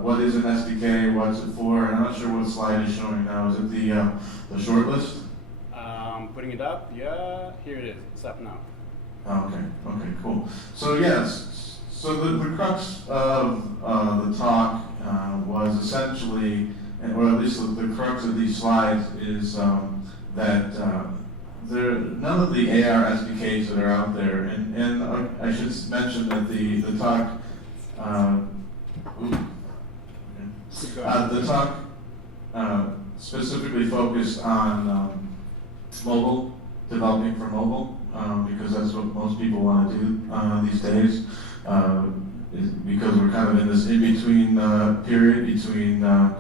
what is an SDK, what's it for, and I'm not sure what slide is showing now. Is it the short list? Putting it up, yeah, here it is, it's up now. Okay, cool. So yes, so the crux of the talk was essentially, or at least the crux of these slides is that none of the AR SDKs that are out there, and I should mention that the talk, the talk specifically focused on mobile, developing for mobile, because that's what most people want to do these days, because we're kind of in this in-between period between our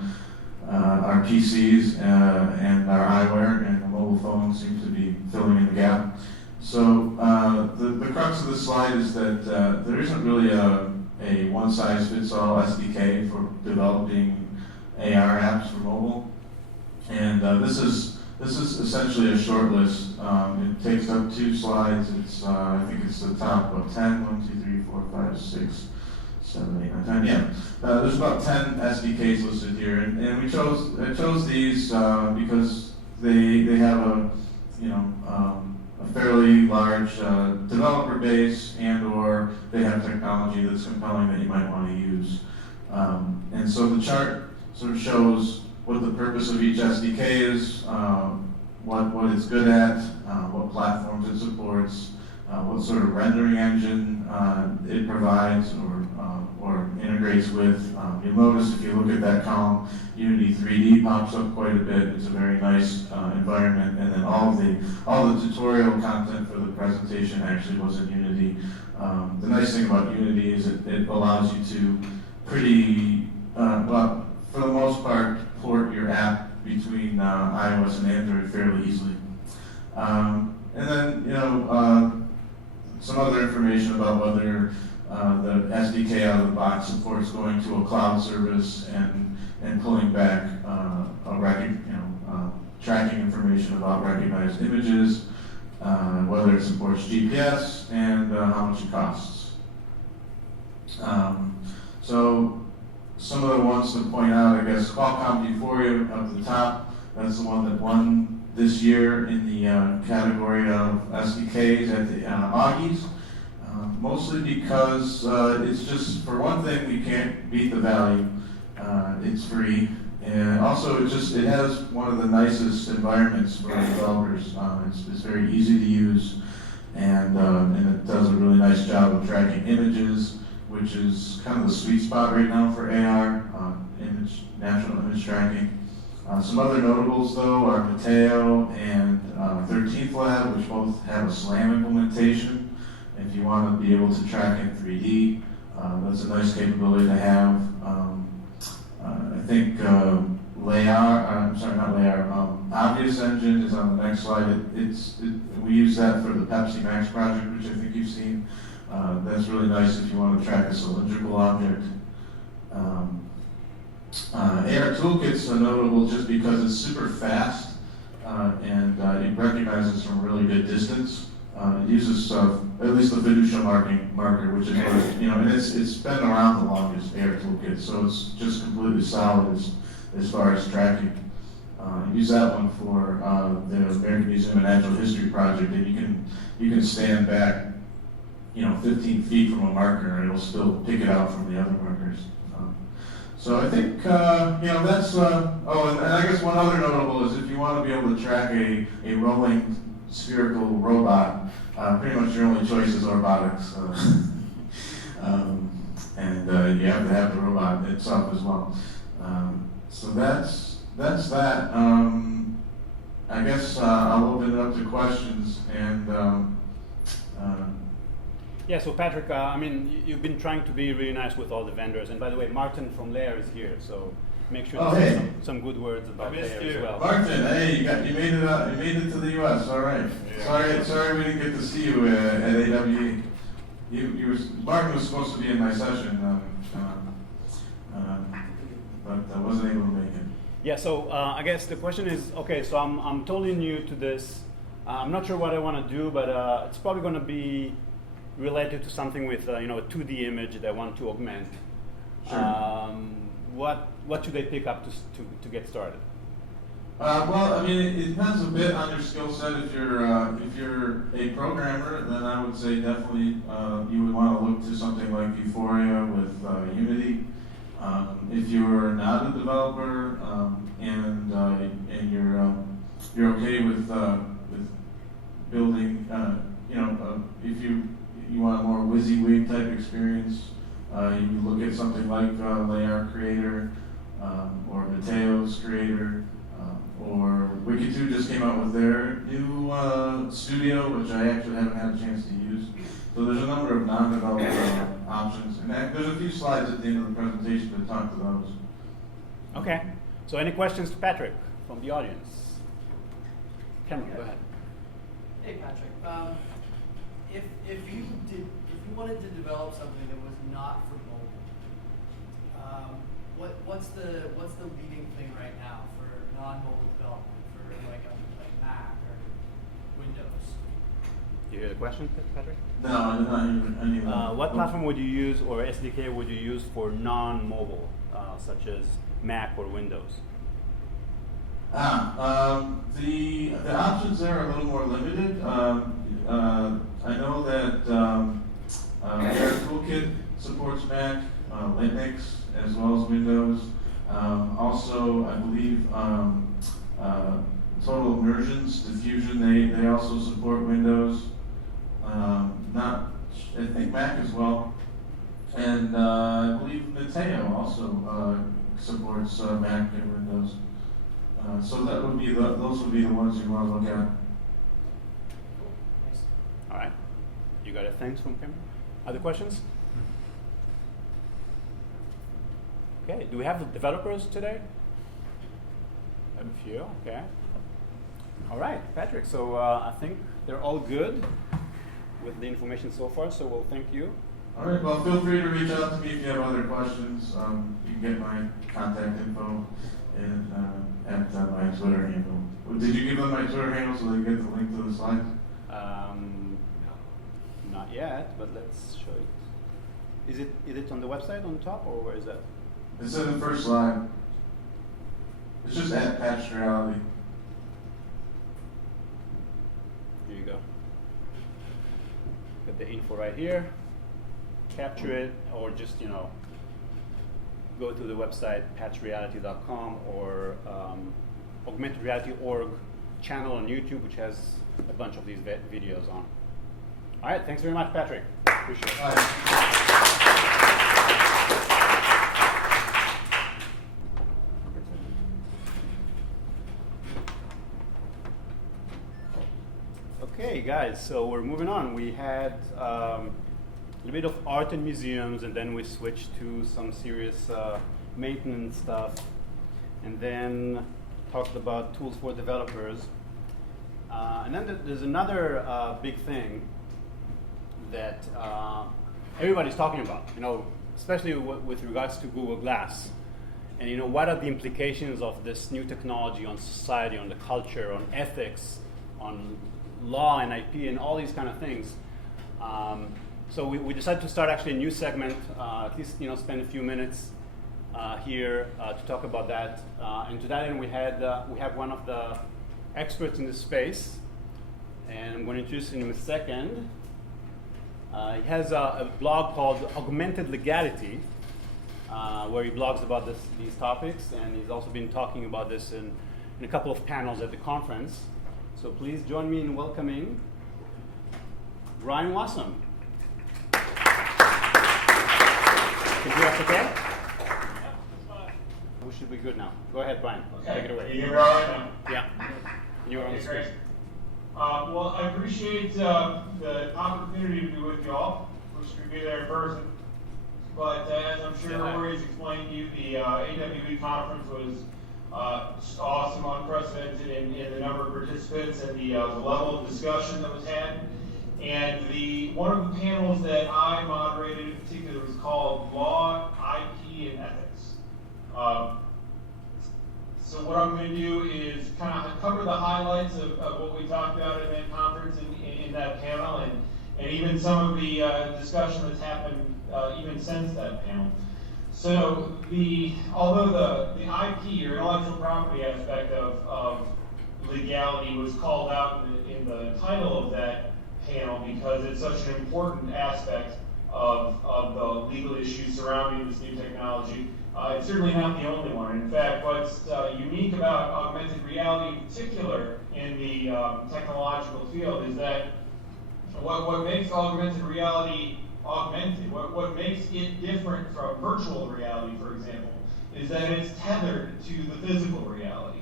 PCs and our eyewear, and the mobile phone seems to be filling in the gap. So the crux of the slide is that there isn't really a one-size-fits-all SDK for developing AR apps for mobile, and this is essentially a short list. It takes up 2 slides. It's I think it's the top of 10. 1, 2, 3, 4, 5, 6, 7, 8, 9, 10. Yeah, there's about 10 SDKs listed here, and I chose these because they have a a fairly large developer base, and/or they have technology that's compelling that you might want to use. And so the chart sort of shows what the purpose of each SDK is, what it's good at, what platforms it supports, what sort of rendering engine it provides or integrates with. You'll notice if you look at that column, Unity 3D pops up quite a bit. It's a very nice environment, and then all the tutorial content for the presentation actually was in Unity. The nice thing about Unity is it allows you to pretty well, for the most part, port your app between iOS and Android fairly easily. And then some other information about whether the SDK out of the box supports going to a cloud service and pulling back tracking information about recognized images, whether it supports GPS, and how much it costs. So some of the ones to point out, I guess, Qualcomm Euphoria up the top. That's the one that won this year in the category of SDKs at the Augies. Mostly because it's just, for one thing, we can't beat the value. It's free, and also it has one of the nicest environments for developers. It's very easy to use, and it does a really nice job of tracking images, which is kind of the sweet spot right now for AR, natural image tracking. Some other notables, though, are Mateo and 13th Lab, which both have a SLAM implementation. If you want to be able to track in 3D, that's a nice capability to have. I think Obvious Engine is on the next slide. We use that for the Pepsi Max project, which I think you've seen. That's really nice if you want to track a cylindrical object. AR Toolkit's notable just because it's super fast and it recognizes from really good distance. It uses at least the fiducial marker, which is and it's been around the longest, AR Toolkit, so it's just completely solid as far as tracking. Use that one for the American Museum of Natural History project, and you can stand back 15 feet from a marker and it'll still pick it out from the other markers. So I think, that's, and I guess one other notable is if you want to be able to track a rolling spherical robot, pretty much your only choice is robotics. And you have to have the robot itself as well. So that's that. I guess I'll open it up to questions and Yeah, so Patrick, you've been trying to be really nice with all the vendors, and by the way, Martin from Layer is here, so make sure to say some good words about Layer as well. Martin, hey, you made it up. You made it to the U.S. All right. Yeah. Sorry, we didn't get to see you at AWE. Martin was supposed to be in my session, but I wasn't able to make it. Yeah, so I guess the question is, okay, so I'm totally new to this. I'm not sure what I want to do, but it's probably going to be related to something with a 2D image that I want to augment. Sure. What should they pick up to get started? It depends a bit on your skill set. If you're a programmer, then I would say definitely you would want to look to something like Euphoria with Unity. If you're not a developer and you're okay with building, if you want a more WYSIWYG type experience, you can look at something like Layer Creator or Mateo's Creator, or Wiki2 just came out with their new studio, which I actually haven't had a chance to use. So there's a number of non-developer options, and there's a few slides at the end of the presentation that talk to those. Okay. So any questions to Patrick from the audience? Cameron, go ahead. Hey Patrick, if you wanted to develop something that was not for mobile, what's the leading thing right now for non-mobile development for like Mac or Windows? you hear the question, Patrick? No, I did not hear any of that. What platform would you use or SDK would you use for non-mobile, such as Mac or Windows? The options there are a little more limited. I know that our toolkit supports Mac, Linux, as well as Windows. Also, I believe Total Immersions, Diffusion, they also support Windows. I think Mac as well. And I believe Mateo also supports Mac and Windows. So that would be those would be the ones you want to look at. All right. You got it. Thanks from Cameron. Other questions? Okay. Do we have the developers today? A few. Okay. All right, Patrick. So I think they're all good with the information so far. So we'll thank you. All right. Well, feel free to reach out to me if you have other questions. You can get my contact info and at my Twitter handle. Did you give them my Twitter handle so they get the link to the slides? Not yet, but let's show it. Is it on the website on top, or where is that? It's in the first slide. It's just at Patched Reality. Here you go. Got the info right here. Capture it, or just go to the website patchreality.com or augmentedreality.org channel on YouTube, which has a bunch of these videos on. All right, thanks very much, Patrick. Appreciate it. All right. Okay, guys, so we're moving on. We had a little bit of art and museums, and then we switched to some serious maintenance stuff, and then talked about tools for developers. And then there's another big thing that everybody's talking about, especially with regards to Google Glass. And what are the implications of this new technology on society, on the culture, on ethics, on law and IP, and all these kind of things. So we decided to start actually a new segment, at least spend a few minutes here to talk about that. And to that end, we have one of the experts in this space, and I'm going to introduce him in a second. He has a blog called Augmented Legality, where he blogs about these topics, and he's also been talking about this in a couple of panels at the conference. So please join me in welcoming Brian Wassam. Can you hear us okay? We should be good now. Go ahead, Brian. Okay. Take it away. Can you hear me all right now? Yeah. You're on the screen. Great. Well, I appreciate the opportunity to be with you all. Wish we could be there in person. But as I'm sure Rory's explained to you, the AWE conference was just awesome, unprecedented in the number of participants and the level of discussion that was had. And one of the panels that I moderated in particular was called Law, IP, and Ethics. So what I'm going to do is kind of cover the highlights of what we talked about in that conference in that panel, and even some of the discussion that's happened even since that panel. So although the IP or intellectual property aspect of legality was called out in the title of that panel because it's such an important aspect of the legal issues surrounding this new technology, it's certainly not the only one. In fact, what's unique about augmented reality in particular in the technological field is that what makes augmented reality augmented, what makes it different from virtual reality, for example, is that it's tethered to the physical reality.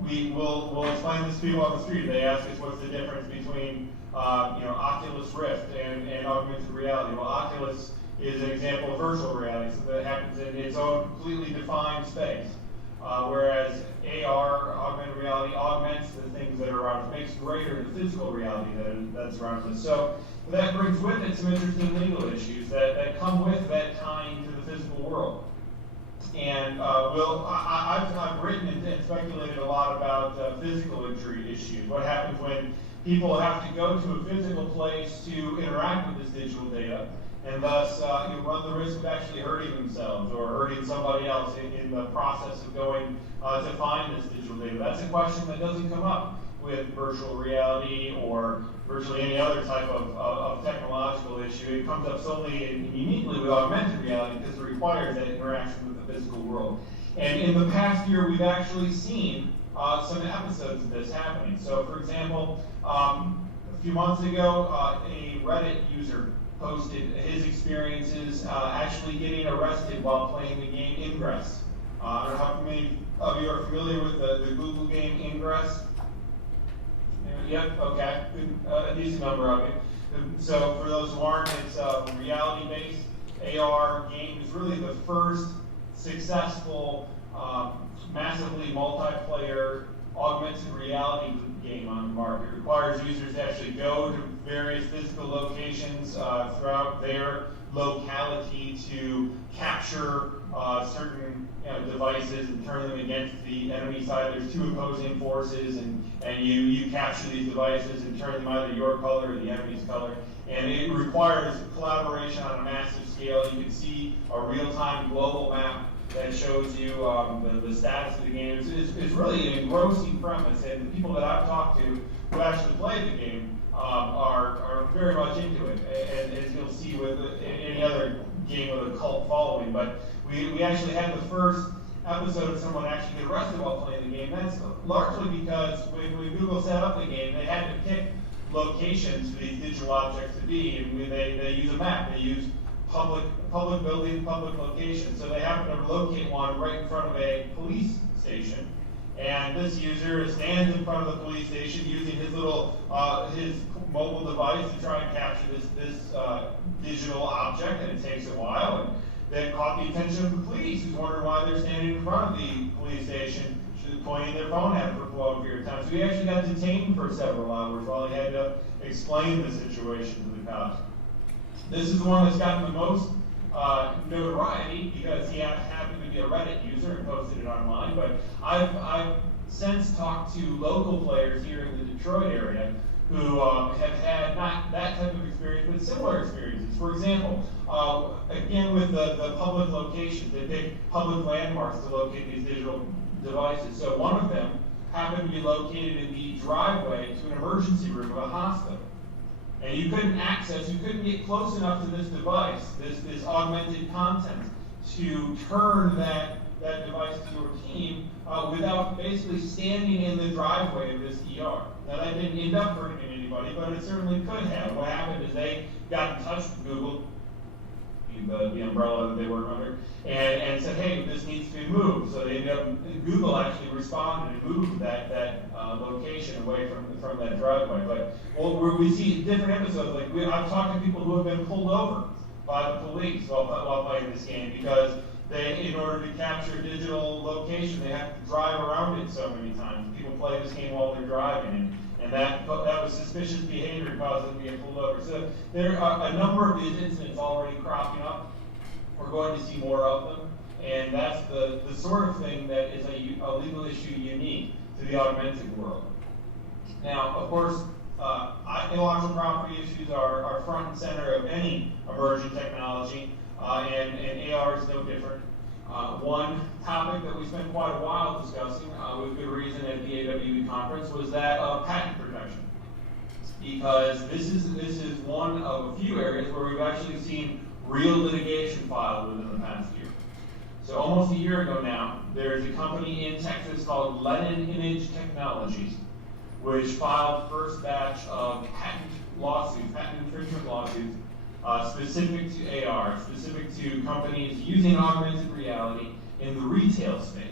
We'll explain this to people on the street. They ask us what's the difference between Oculus Rift and augmented reality. Well, Oculus is an example of virtual reality, so that happens in its own completely defined space. Whereas AR, augmented reality, augments the things that are around us, makes greater the physical reality that's around us. So that brings with it some interesting legal issues that come with that tying to the physical world. And I've written and speculated a lot about physical injury issues. What happens when people have to go to a physical place to interact with this digital data, and thus you run the risk of actually hurting themselves or hurting somebody else in the process of going to find this digital data. That's a question that doesn't come up with virtual reality or virtually any other type of technological issue. It comes up solely and uniquely with augmented reality because it requires that interaction with the physical world. And in the past year, we've actually seen some episodes of this happening. So, for example, a few months ago, a Reddit user posted his experiences actually getting arrested while playing the game Ingress. I don't know how many of you are familiar with the Google game Ingress. Yep, okay, a decent number of you. So for those who aren't, it's a reality-based AR game. It's really the first successful, massively multiplayer augmented reality game on the market. It requires users to actually go to various physical locations throughout their locality to capture certain devices and turn them against the enemy side. There's two opposing forces, and you capture these devices and turn them either your color or the enemy's color. And it requires collaboration on a massive scale. You can see a real-time global map that shows you the status of the game. It's really an engrossing premise, and the people that I've talked to who actually played the game are very much into it, and as you'll see with any other game with a cult following. But we actually had the first episode of someone actually get arrested while playing the game. That's largely because when Google set up the game, they had to pick locations for these digital objects to be, and they use a map. They use public building, public location. So they happen to locate one right in front of a police station. And this user stands in front of the police station using his little, his mobile device to try and capture this digital object, and it takes a while. And that caught the attention of the police, who's wondering why they're standing in front of the police station, pointing their phone at it for a long period of time. So he actually got detained for several hours while he had to explain the situation to the cops. This is the one that's gotten the most notoriety because he happened to be a Reddit user and posted it online. But I've since talked to local players here in the Detroit area who have had not that type of experience, but similar experiences. For example, again with the public locations, they pick public landmarks to locate these digital devices. So one of them happened to be located in the driveway to an emergency room of a hospital. And you couldn't get close enough to this device, this augmented content, to turn that device to your team without basically standing in the driveway of this ER. Now that didn't end up hurting anybody, but it certainly could have. What happened is they got in touch with Google, the umbrella that they work under, and said, hey, this needs to be moved. So they ended up, Google actually responded and moved that location away from that driveway. But we see different episodes. Like I've talked to people who have been pulled over by the police while playing this game because in order to capture a digital location, they have to drive around it so many times. People play this game while they're driving, and that was suspicious behavior causing them to get pulled over. So there are a number of these incidents already cropping up. We're going to see more of them, and that's the sort of thing that is a legal issue unique to the augmented world. Now, of course, intellectual property issues are front and center of any emerging technology, and AR is no different. One topic that we spent quite a while discussing, with good reason at the AWE conference, was that of patent protection. Because this is one of a few areas where we've actually seen real litigation filed within the past year. So almost a year ago now, there's a company in Texas called Lennon Image Technologies, which filed the first batch of patent infringement lawsuits, specific to AR, specific to companies using augmented reality in the retail space.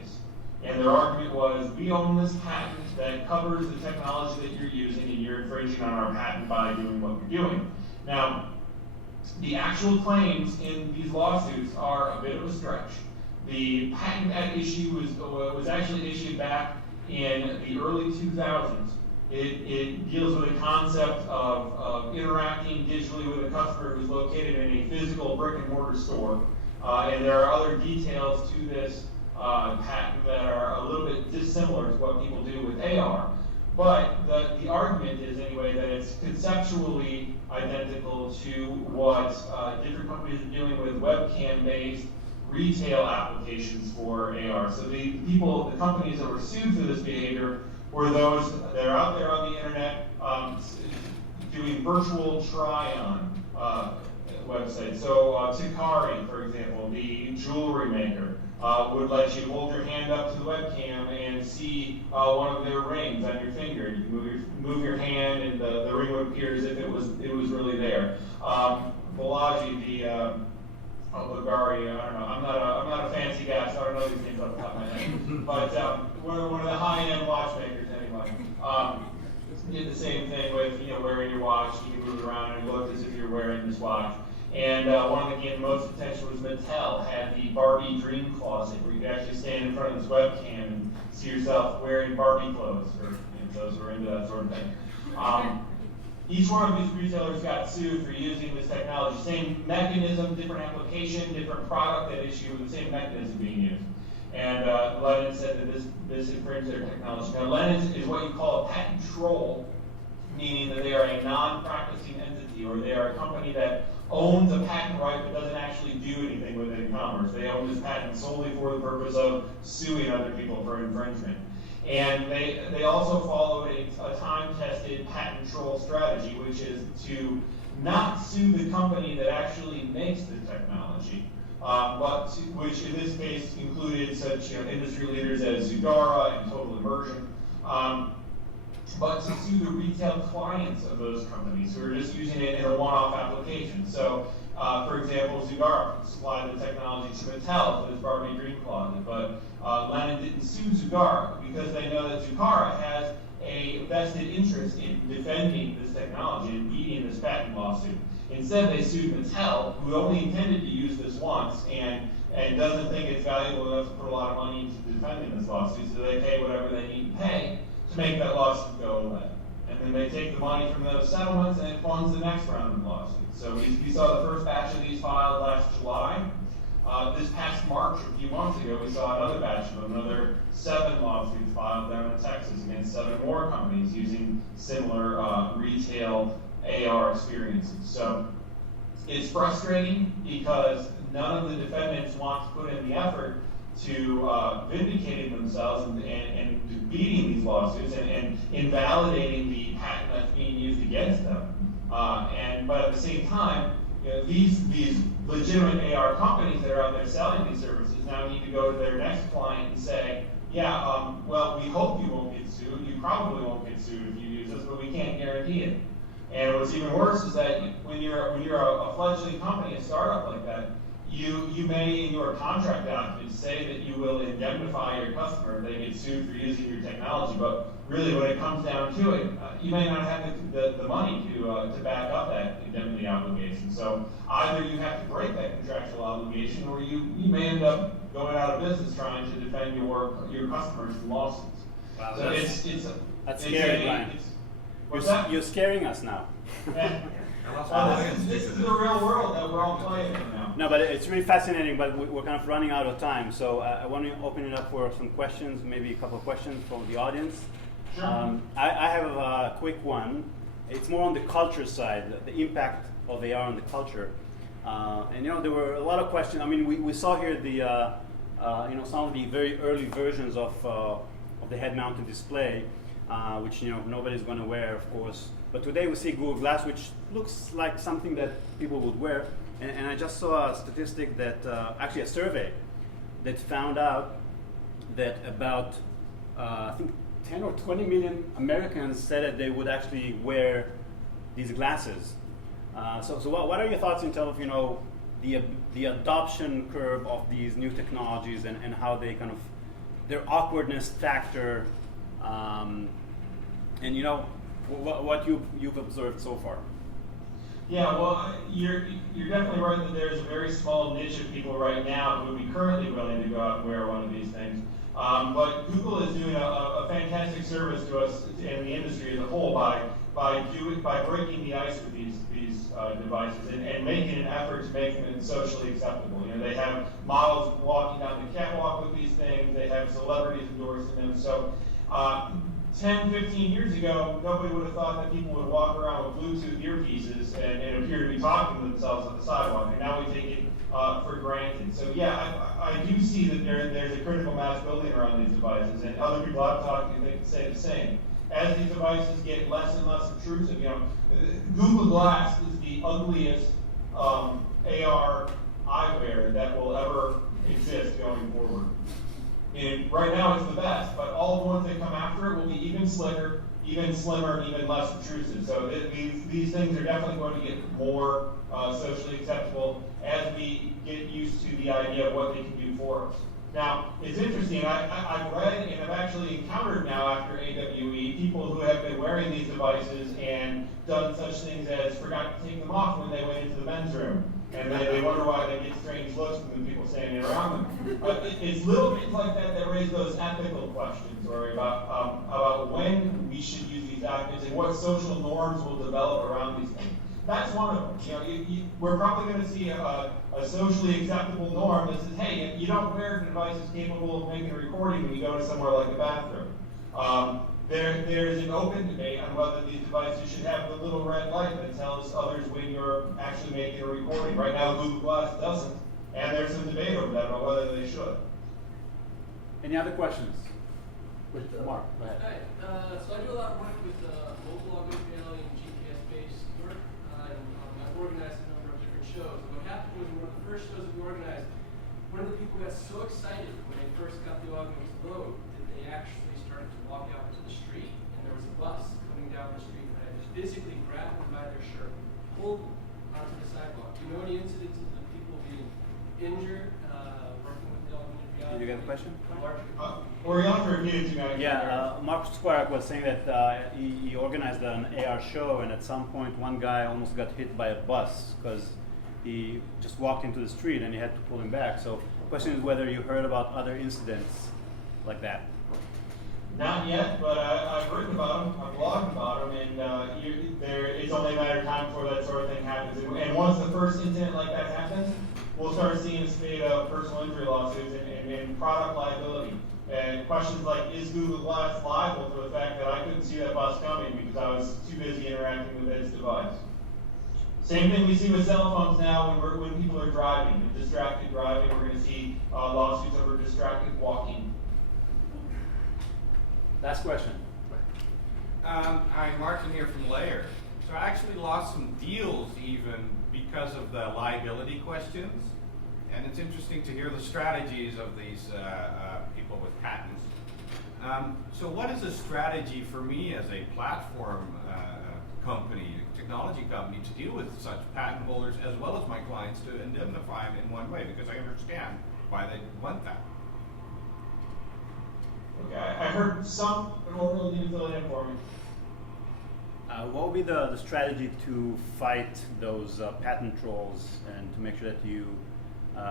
And their argument was, we own this patent that covers the technology that you're using, and you're infringing on our patent by doing what you're doing. Now, the actual claims in these lawsuits are a bit of a stretch. The patent at issue was actually issued back in the early 2000s. It deals with the concept of interacting digitally with a customer who's located in a physical brick and mortar store. And there are other details to this patent that are a little bit dissimilar to what people do with AR. But the argument is, anyway, that it's conceptually identical to what different companies are doing with webcam-based retail applications for AR. So the companies that were sued for this behavior were those that are out there on the internet doing virtual try-on websites. So Takari, for example, the jewelry maker, would let you hold your hand up to the webcam and see one of their rings on your finger. You can move your hand, and the ring would appear as if it was really there. Balaji, the Bulgari, I don't know. I'm not a fancy guy, so I don't know these names off the top of my head. But one of the high-end watchmakers, anyway, did the same thing with wearing your watch. You can move it around and look as if you're wearing this watch. And one that gained most attention was Mattel had the Barbie Dream Closet, where you could actually stand in front of this webcam and see yourself wearing Barbie clothes, for those who are into that sort of thing. Each one of these retailers got sued for using this technology. Same mechanism, different application, different product at issue, with the same mechanism being used. And Lennon said that this infringed their technology. Now, Lennon is what you call a patent troll, meaning that they are a non-practicing entity, or they are a company that owns a patent right but doesn't actually do anything with it in commerce. They own this patent solely for the purpose of suing other people for infringement. And they also followed a time-tested patent troll strategy, which is to not sue the company that actually makes the technology, which in this case included such industry leaders as Zugara and Total Immersion, but to sue the retail clients of those companies who are just using it in a one-off application. So, for example, Zugara supplied the technology to Mattel for this Barbie Dream Closet, but Lennon didn't sue Zugara because they know that Zugara has a vested interest in defending this technology and beating this patent lawsuit. Instead, they sued Mattel, who only intended to use this once and doesn't think it's valuable enough to put a lot of money into defending this lawsuit, so they pay whatever they need to pay to make that lawsuit go away. And then they take the money from those settlements and it funds the next round of lawsuits. So we saw the first batch of these filed last July. This past March, a few months ago, we saw another batch of them, another 7 lawsuits filed down in Texas against 7 more companies using similar retail AR experiences. So it's frustrating because none of the defendants want to put in the effort to vindicating themselves and beating these lawsuits and invalidating the patent that's being used against them. But at the same time, these legitimate AR companies that are out there selling these services now need to go to their next client and say, well, we hope you won't get sued. You probably won't get sued if you use this, but we can't guarantee it. And what's even worse is that when you're a fledgling company, a startup like that, you may in your contract documents say that you will indemnify your customer if they get sued for using your technology, but really when it comes down to it, you may not have the money to back up that indemnity obligation. So either you have to break that contractual obligation, or you may end up going out of business trying to defend your customers from lawsuits. Wow, so that's scary, Brian. You're scaring us now. Yeah. This is the real world that we're all playing in now. No, but it's really fascinating, but we're kind of running out of time. So I want to open it up for some questions, maybe a couple of questions from the audience. Sure. I have a quick one. It's more on the culture side, the impact of AR on the culture. And there were a lot of questions. I mean, we saw here the some of the very early versions of the head-mounted display, which nobody's going to wear, of course. But today we see Google Glass, which looks like something that people would wear. And I just saw a statistic that, actually a survey, that found out that about, I think 10 or 20 million Americans said that they would actually wear these glasses. So what are your thoughts in terms of, the adoption curve of these new technologies and how they kind of, their awkwardness factor, and what you've observed so far? Yeah, well, you're definitely right that there's a very small niche of people right now who would be currently willing to go out and wear one of these things. But Google is doing a fantastic service to us and the industry as a whole by breaking the ice with these devices and making an effort to make them socially acceptable. They have models walking down the catwalk with these things. They have celebrities endorsing them. So 10, 15 years ago, nobody would have thought that people would walk around with Bluetooth earpieces and appear to be talking to themselves on the sidewalk, and now we take it for granted. So yeah, I do see that there's a critical mass building around these devices, and other people I've talked to, they can say the same. As these devices get less and less intrusive, Google Glass is the ugliest AR eyewear that will ever exist going forward. And right now it's the best, but all the ones that come after it will be even slicker, even slimmer, and even less intrusive. So these things are definitely going to get more socially acceptable as we get used to the idea of what they can do for us. Now, it's interesting, I've read and I've actually encountered now after AWE people who have been wearing these devices and done such things as forgot to take them off when they went into the men's room. And then they wonder why they get strange looks from the people standing around them. It's little things like that that raise those ethical questions, or about when we should use these actives and what social norms will develop around these things. That's one of them. We're probably going to see a socially acceptable norm that says, hey, you don't wear devices capable of making a recording when you go to somewhere like the bathroom. There's an open debate on whether these devices should have the little red light that tells others when you're actually making a recording. Right now, Google Glass doesn't, and there's some debate over that about whether they should. Any other questions? With Mark, go ahead. Hi, so I do a lot of work with mobile augmented reality and GPS-based work, and I've organized a number of different shows. And what happened was, in one of the first shows that we organized, one of the people got so excited when they first got the augmented load that they actually started to walk out to the street, and there was a bus coming down the street, and I just physically grabbed them by their shirt, pulled them onto the sidewalk. Do you know any incidences of people being injured working with the augmented reality? Did you get a question? Oriana repeated to me. Yeah, Mark Squarak was saying that he organized an AR show, and at some point one guy almost got hit by a bus because he just walked into the street and he had to pull him back. So the question is whether you heard about other incidents like that. Not yet, but I've written about them, I've blogged about them, and it's only a matter of time before that sort of thing happens. And once the first incident like that happens, we'll start seeing a spate of personal injury lawsuits and product liability. And questions like, is Google Glass liable for the fact that I couldn't see that bus coming because I was too busy interacting with its device? Same thing we see with cell phones now when people are driving, and distracted driving. We're going to see lawsuits over distracted walking. Last question. Hi, Martin here from Layer. So I actually lost some deals even because of the liability questions. And it's interesting to hear the strategies of these people with patents. So what is a strategy for me as a platform company, technology company, to deal with such patent holders as well as my clients to indemnify them in one way? Because I understand why they want that. Okay, I heard some, but we'll really need to fill it in for me. What would be the strategy to fight those patent trolls and to make sure that you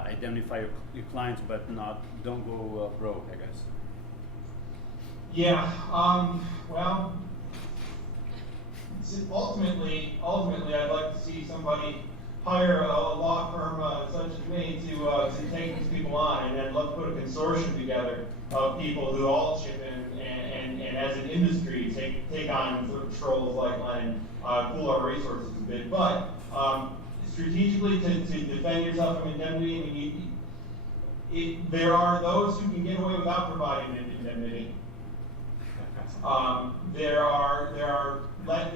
indemnify your clients but don't go broke, I guess? Yeah, well, ultimately, I'd like to see somebody hire a law firm such as me to take these people on, and then let's put a consortium together of people who all chip in and as an industry take on sort of trolls like Len, pool our resources a bit. But strategically, to defend yourself from indemnity, I mean, there are those who can get away without providing an indemnity. There are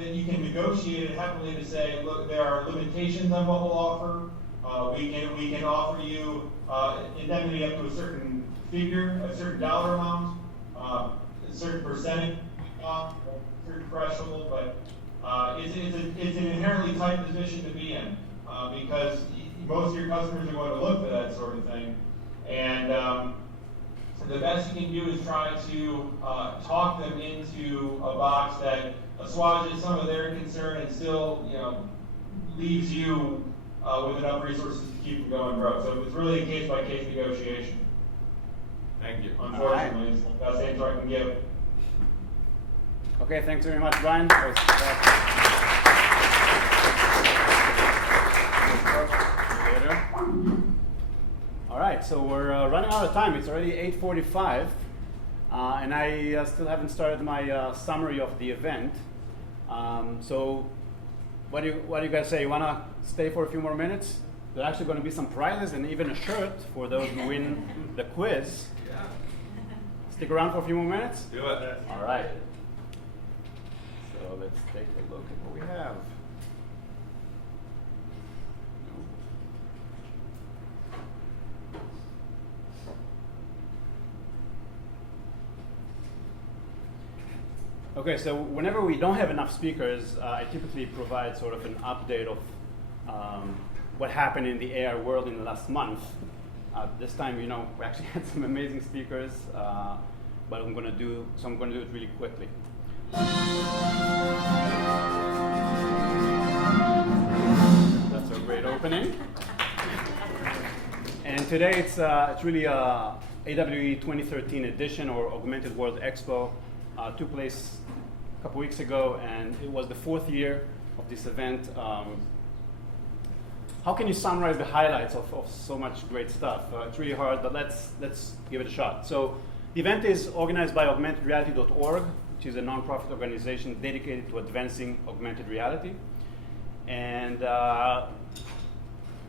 you can negotiate it heavily to say, look, there are limitations on what we'll offer. We can offer you indemnity up to a certain figure, a certain dollar amount, a certain percentage off, a certain threshold, but it's an inherently tight position to be in because most of your customers are going to look for that sort of thing, and the best you can do is try to talk them into a box that assuages some of their concern and still, leaves you with enough resources to keep them going broke. So it's really a case-by-case negotiation. Thank you. Unfortunately, it's the best answer I can give. Okay, thanks very much, Brian. All right, so we're running out of time. It's already 8:45. And I still haven't started my summary of the event. So what do you guys say? You want to stay for a few more minutes? There's actually going to be some prizes and even a shirt for those who win the quiz. Yeah. Stick around for a few more minutes? Do it. All right. So let's take a look at what we have. Okay, so whenever we don't have enough speakers, I typically provide sort of an update of what happened in the AR world in the last month. This time, we actually had some amazing speakers, but I'm going to do it really quickly. That's a great opening. And today it's really a AWE 2013 edition, or Augmented World Expo. Took place a couple weeks ago, and it was the 4th year of this event. How can you summarize the highlights of so much great stuff? It's really hard, but let's give it a shot. So the event is organized by augmentedreality.org, which is a nonprofit organization dedicated to advancing augmented reality. And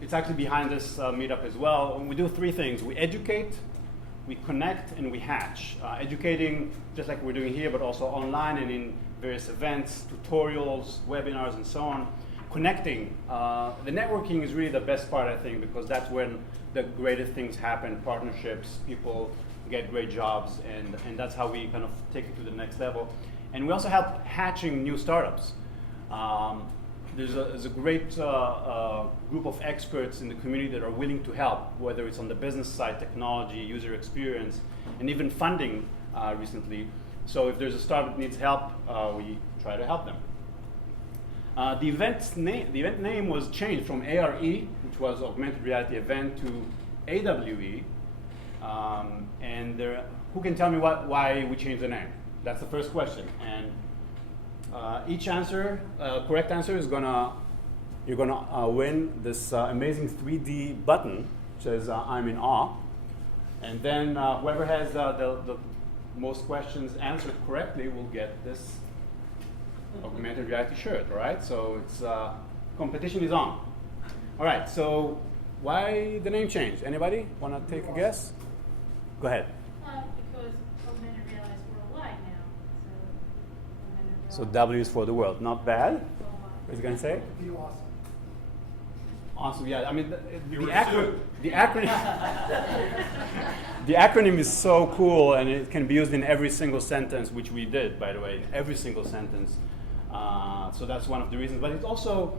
it's actually behind this meetup as well. And we do 3 things. We educate, we connect, and we hatch. Educating, just like we're doing here, but also online and in various events, tutorials, webinars, and so on. Connecting, the networking is really the best part, I think, because that's when the greatest things happen, partnerships, people get great jobs, and that's how we kind of take it to the next level. And we also help hatching new startups. There's a great group of experts in the community that are willing to help, whether it's on the business side, technology, user experience, and even funding recently. So if there's a startup that needs help, we try to help them. The event name was changed from ARE, which was Augmented Reality Event, to AWE. And who can tell me why we changed the name? That's the first question. And each answer, correct answer, you're gonna win this amazing 3D button, which says "I'm in awe." And then whoever has the most questions answered correctly will get this augmented reality shirt. All right, so it's competition is on. All right, so why the name change? Anybody want to take a guess? Go ahead. Because augmented reality is worldwide now. So W is for the world. Not bad. What are you going to say? Be awesome. Awesome, yeah. I mean, the acronym is so cool, and it can be used in every single sentence, which we did, by the way, in every single sentence. So that's one of the reasons. But it's also,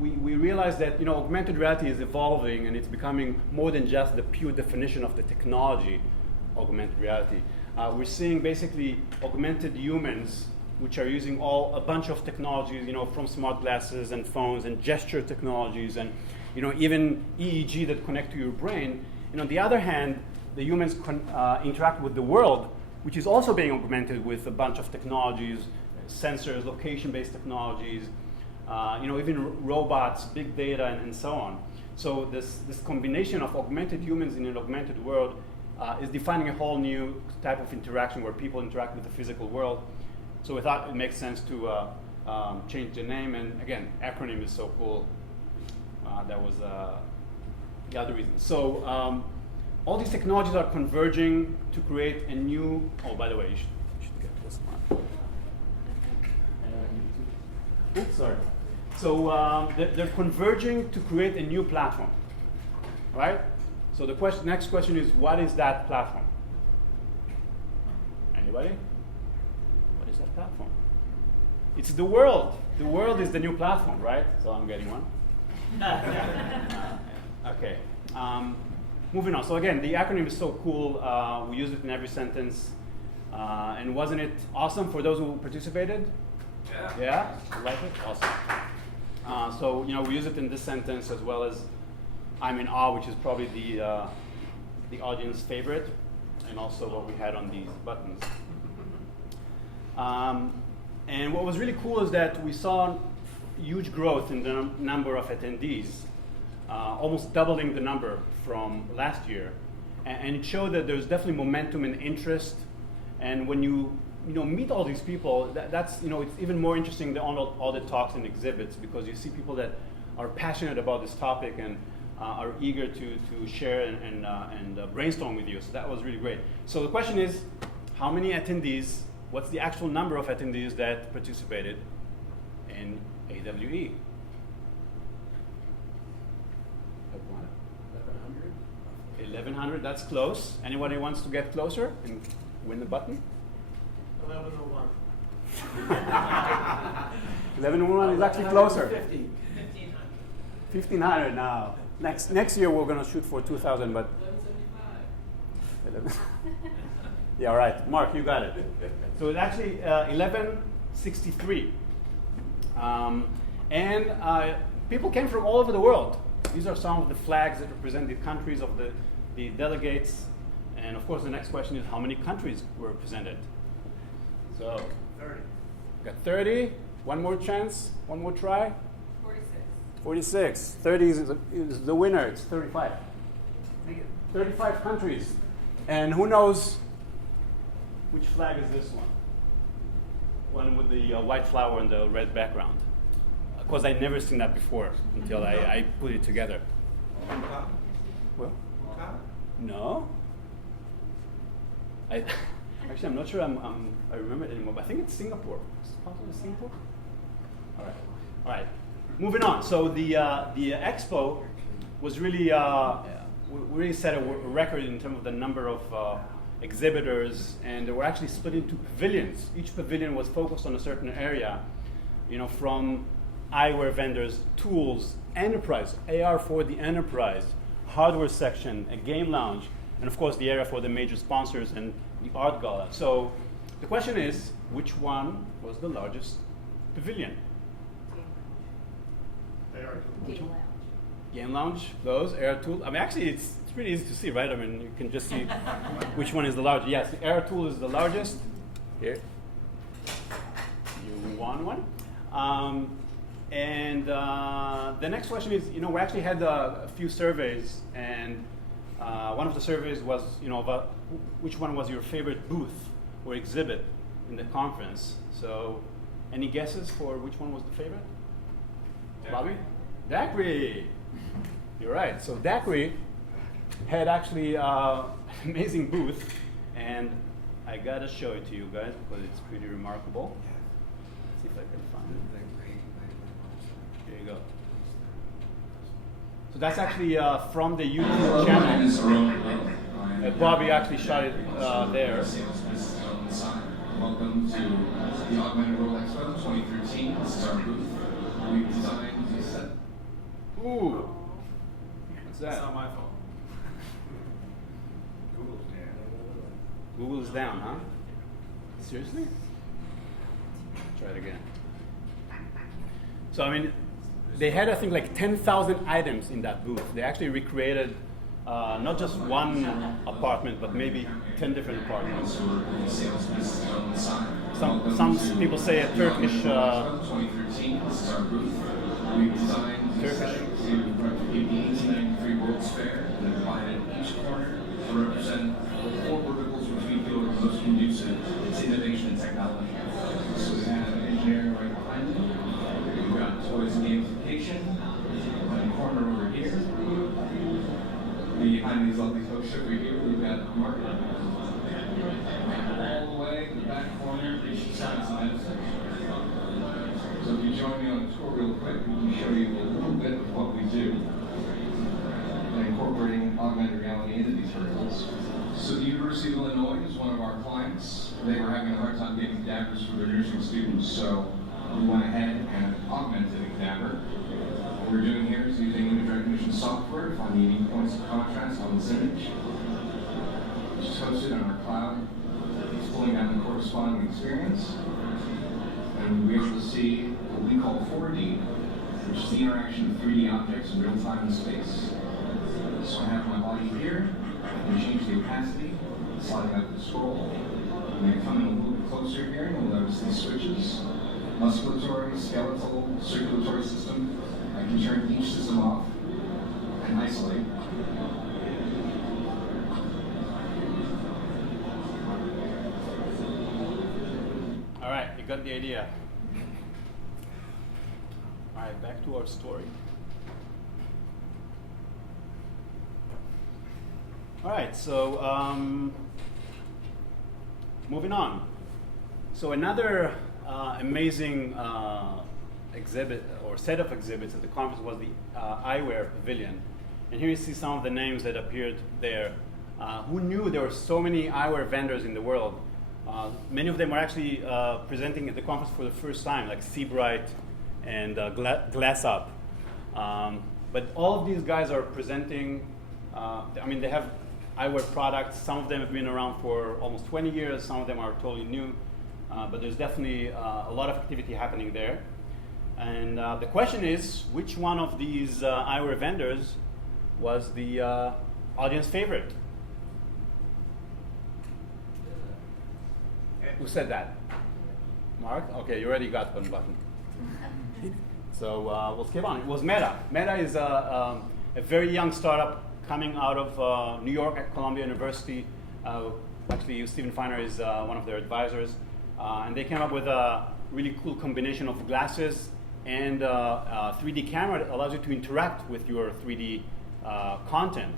we realize that augmented reality is evolving, and it's becoming more than just the pure definition of the technology, augmented reality. We're seeing basically augmented humans, which are using a bunch of technologies, from smart glasses and phones and gesture technologies and, even EEG that connect to your brain. And on the other hand, the humans interact with the world, which is also being augmented with a bunch of technologies, sensors, location-based technologies, even robots, big data, and so on. So this combination of augmented humans in an augmented world is defining a whole new type of interaction where people interact with the physical world. So we thought it makes sense to change the name, and again, acronym is so cool. That was the other reason. So all these technologies are converging to create a new. Oh, by the way, you should get this one. Oops, sorry. So they're converging to create a new platform, right? So the next question is, what is that platform? Anybody? That platform. It's the world. The world is the new platform, right? So I'm getting one. Okay. Moving on. So again, the acronym is so cool. We use it in every sentence. And wasn't it awesome for those who participated? Yeah. Yeah? You like it? Awesome. So we use it in this sentence as well as "I'm in awe," which is probably the audience favorite, and also what we had on these buttons. And what was really cool is that we saw huge growth in the number of attendees, almost doubling the number from last year. and it showed that there's definitely momentum and interest. And when you meet all these people, that's it's even more interesting than all the talks and exhibits, because you see people that are passionate about this topic and are eager to share and brainstorm with you. So that was really great. So the question is, how many attendees? What's the actual number of attendees that participated in AWE? 1,100. That's close. Anybody wants to get closer and win the button? 1101. 1101 is actually closer. 1,500. 1,500 now. Next year we're going to shoot for 2,000, but 11. Yeah, all right. Mark, you got it. So it's actually 1163. And people came from all over the world. These are some of the flags that represent the countries of the delegates. And of course, the next question is, how many countries were represented? So 30. Got 30. One more chance. One more try. 46. 30 is the winner. It's 35. 35 countries. And who knows which flag is this one? One with the white flower and the red background. Of course, I'd never seen that before until I put it together. Well, no. Actually, I'm not sure I remember it anymore, but I think it's Singapore. Is it possibly Singapore? All right. Moving on. So the expo was really we really set a record in terms of the number of exhibitors, and they were actually split into pavilions. Each pavilion was focused on a certain area, from eyewear vendors, tools, enterprise, AR for the enterprise, hardware section, a game lounge, and of course the area for the major sponsors and the art gala. So the question is, which one was the largest pavilion? Game lounge, those, AR tool. I mean, actually, it's pretty easy to see, right? I mean, you can just see which one is the largest. Yes, the AR tool is the largest. Here, you won one. And the next question is, we actually had a few surveys, and one of the surveys was, about which one was your favorite booth or exhibit in the conference. So, any guesses for which one was the favorite? Bobby? Daiquiri. You're right. So Daiquiri had actually an amazing booth, and I gotta show it to you guys because it's pretty remarkable. Let's see if I can find it. Here you go. So that's actually from the YouTube channel. Bobby actually shot it there. Welcome to the Augmented World Expo 2013. This is our booth. We've designed a set. Ooh. What's that? It's not my fault. Google's down, huh? Seriously? Try it again. So, I mean, they had, I think, like 10,000 items in that booth. They actually recreated not just one apartment, but maybe 10 different apartments. Some people say a Turkish. 2013. This is our booth. We've designed Turkish. the 1893 World's Fair and divided each corner to represent the 4 verticals which we feel are most conducive to innovation and technology. So we have engineering right behind me. We've got toys and gamification in the corner over here. Behind these lovely folks over here, we've got marketing. All the way in the back corner, science and medicine. So if you join me on the tour real quick, we can show you a little bit of what we do in incorporating augmented reality into these verticals. So the University of Illinois is one of our clients. They were having a hard time getting dabbers for their nursing students, so we went ahead and augmented a dabber. What we're doing here is using image recognition software to find the unique points of contrast on this image, which is hosted on our cloud. It's pulling down the corresponding experience. And we're able to see what we call 4D, which is the interaction of 3D objects in real time and space. So I have my body here, I can change the opacity, sliding up the scroll. And then coming a little bit closer here, you'll notice these switches. Musculatory, skeletal, circulatory system. I can turn each system off and isolate. got the idea. All right, back to our story. All right, so moving on. So another amazing exhibit or set of exhibits at the conference was the eyewear pavilion. And here you see some of the names that appeared there. Who knew there were so many eyewear vendors in the world? Many of them are actually presenting at the conference for the first time, like Seabright and Glass Up. But all of these guys are presenting, they have eyewear products. Some of them have been around for almost 20 years. Some of them are totally new. But there's definitely a lot of activity happening there. And the question is, which one of these eyewear vendors was the audience favorite? Who said that? Mark? Okay, you already got one button. So we'll skip on. It was Meta. Meta is a very young startup coming out of New York at Columbia University. Actually, Stephen Feiner is one of their advisors. And they came up with a really cool combination of glasses and a 3D camera that allows you to interact with your 3D content.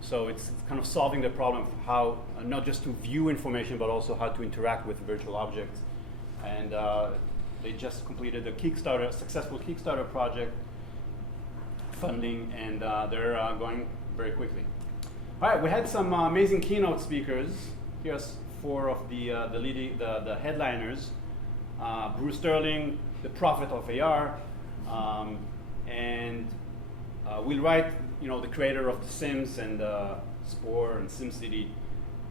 So it's kind of solving the problem of how not just to view information, but also how to interact with virtual objects. And they just completed a successful Kickstarter project funding, and they're going very quickly. All right, we had some amazing keynote speakers. Here's 4 of the headliners. Bruce Sterling, the prophet of AR, and Will Wright, the creator of The Sims and Spore and SimCity,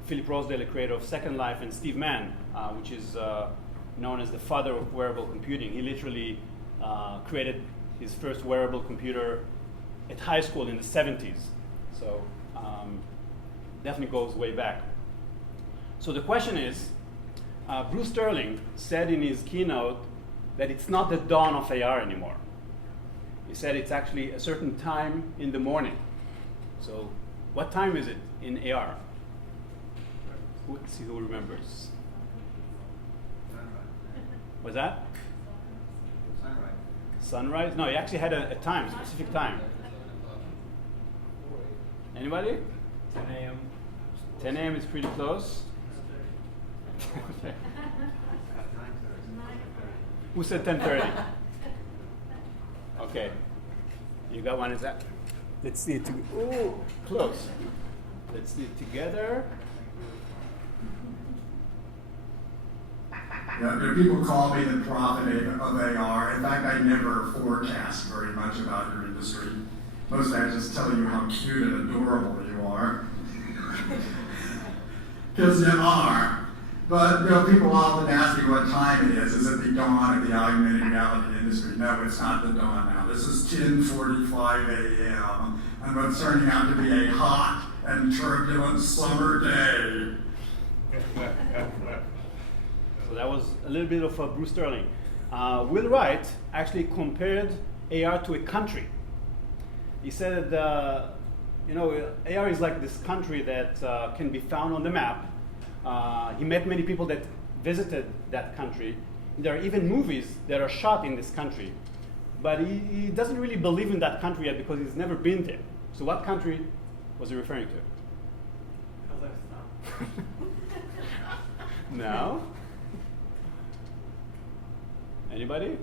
Philip Rosedale, the creator of Second Life, and Steve Mann, which is known as the father of wearable computing. He literally created his first wearable computer at high school in the 70s. So definitely goes way back. So the question is, Bruce Sterling said in his keynote that it's not the dawn of AR anymore. He said it's actually a certain time in the morning. So what time is it in AR? Let's see who remembers. What's that? Sunrise. Sunrise? No, he actually had a time, a specific time. Anybody? 10 a.m. 10 a.m. is pretty close. Who said 10:30? Okay. You got one, is that? Let's see it together. Ooh, close. Let's see it together. Yeah, people call me the prophet of AR. In fact, I never forecast very much about your industry. Mostly I just tell you how cute and adorable you are. Because you are. But people often ask me what time it is. Is it the dawn of the augmented reality industry? No, it's not the dawn now. This is 10:45 a.m. and what's turning out to be a hot and turbulent summer day. So that was a little bit of Bruce Sterling. Will Wright actually compared AR to a country. He said that AR is like this country that can be found on the map. He met many people that visited that country. There are even movies that are shot in this country. But he doesn't really believe in that country yet because he's never been there. So what country was he referring to? Kazakhstan. No? Anybody?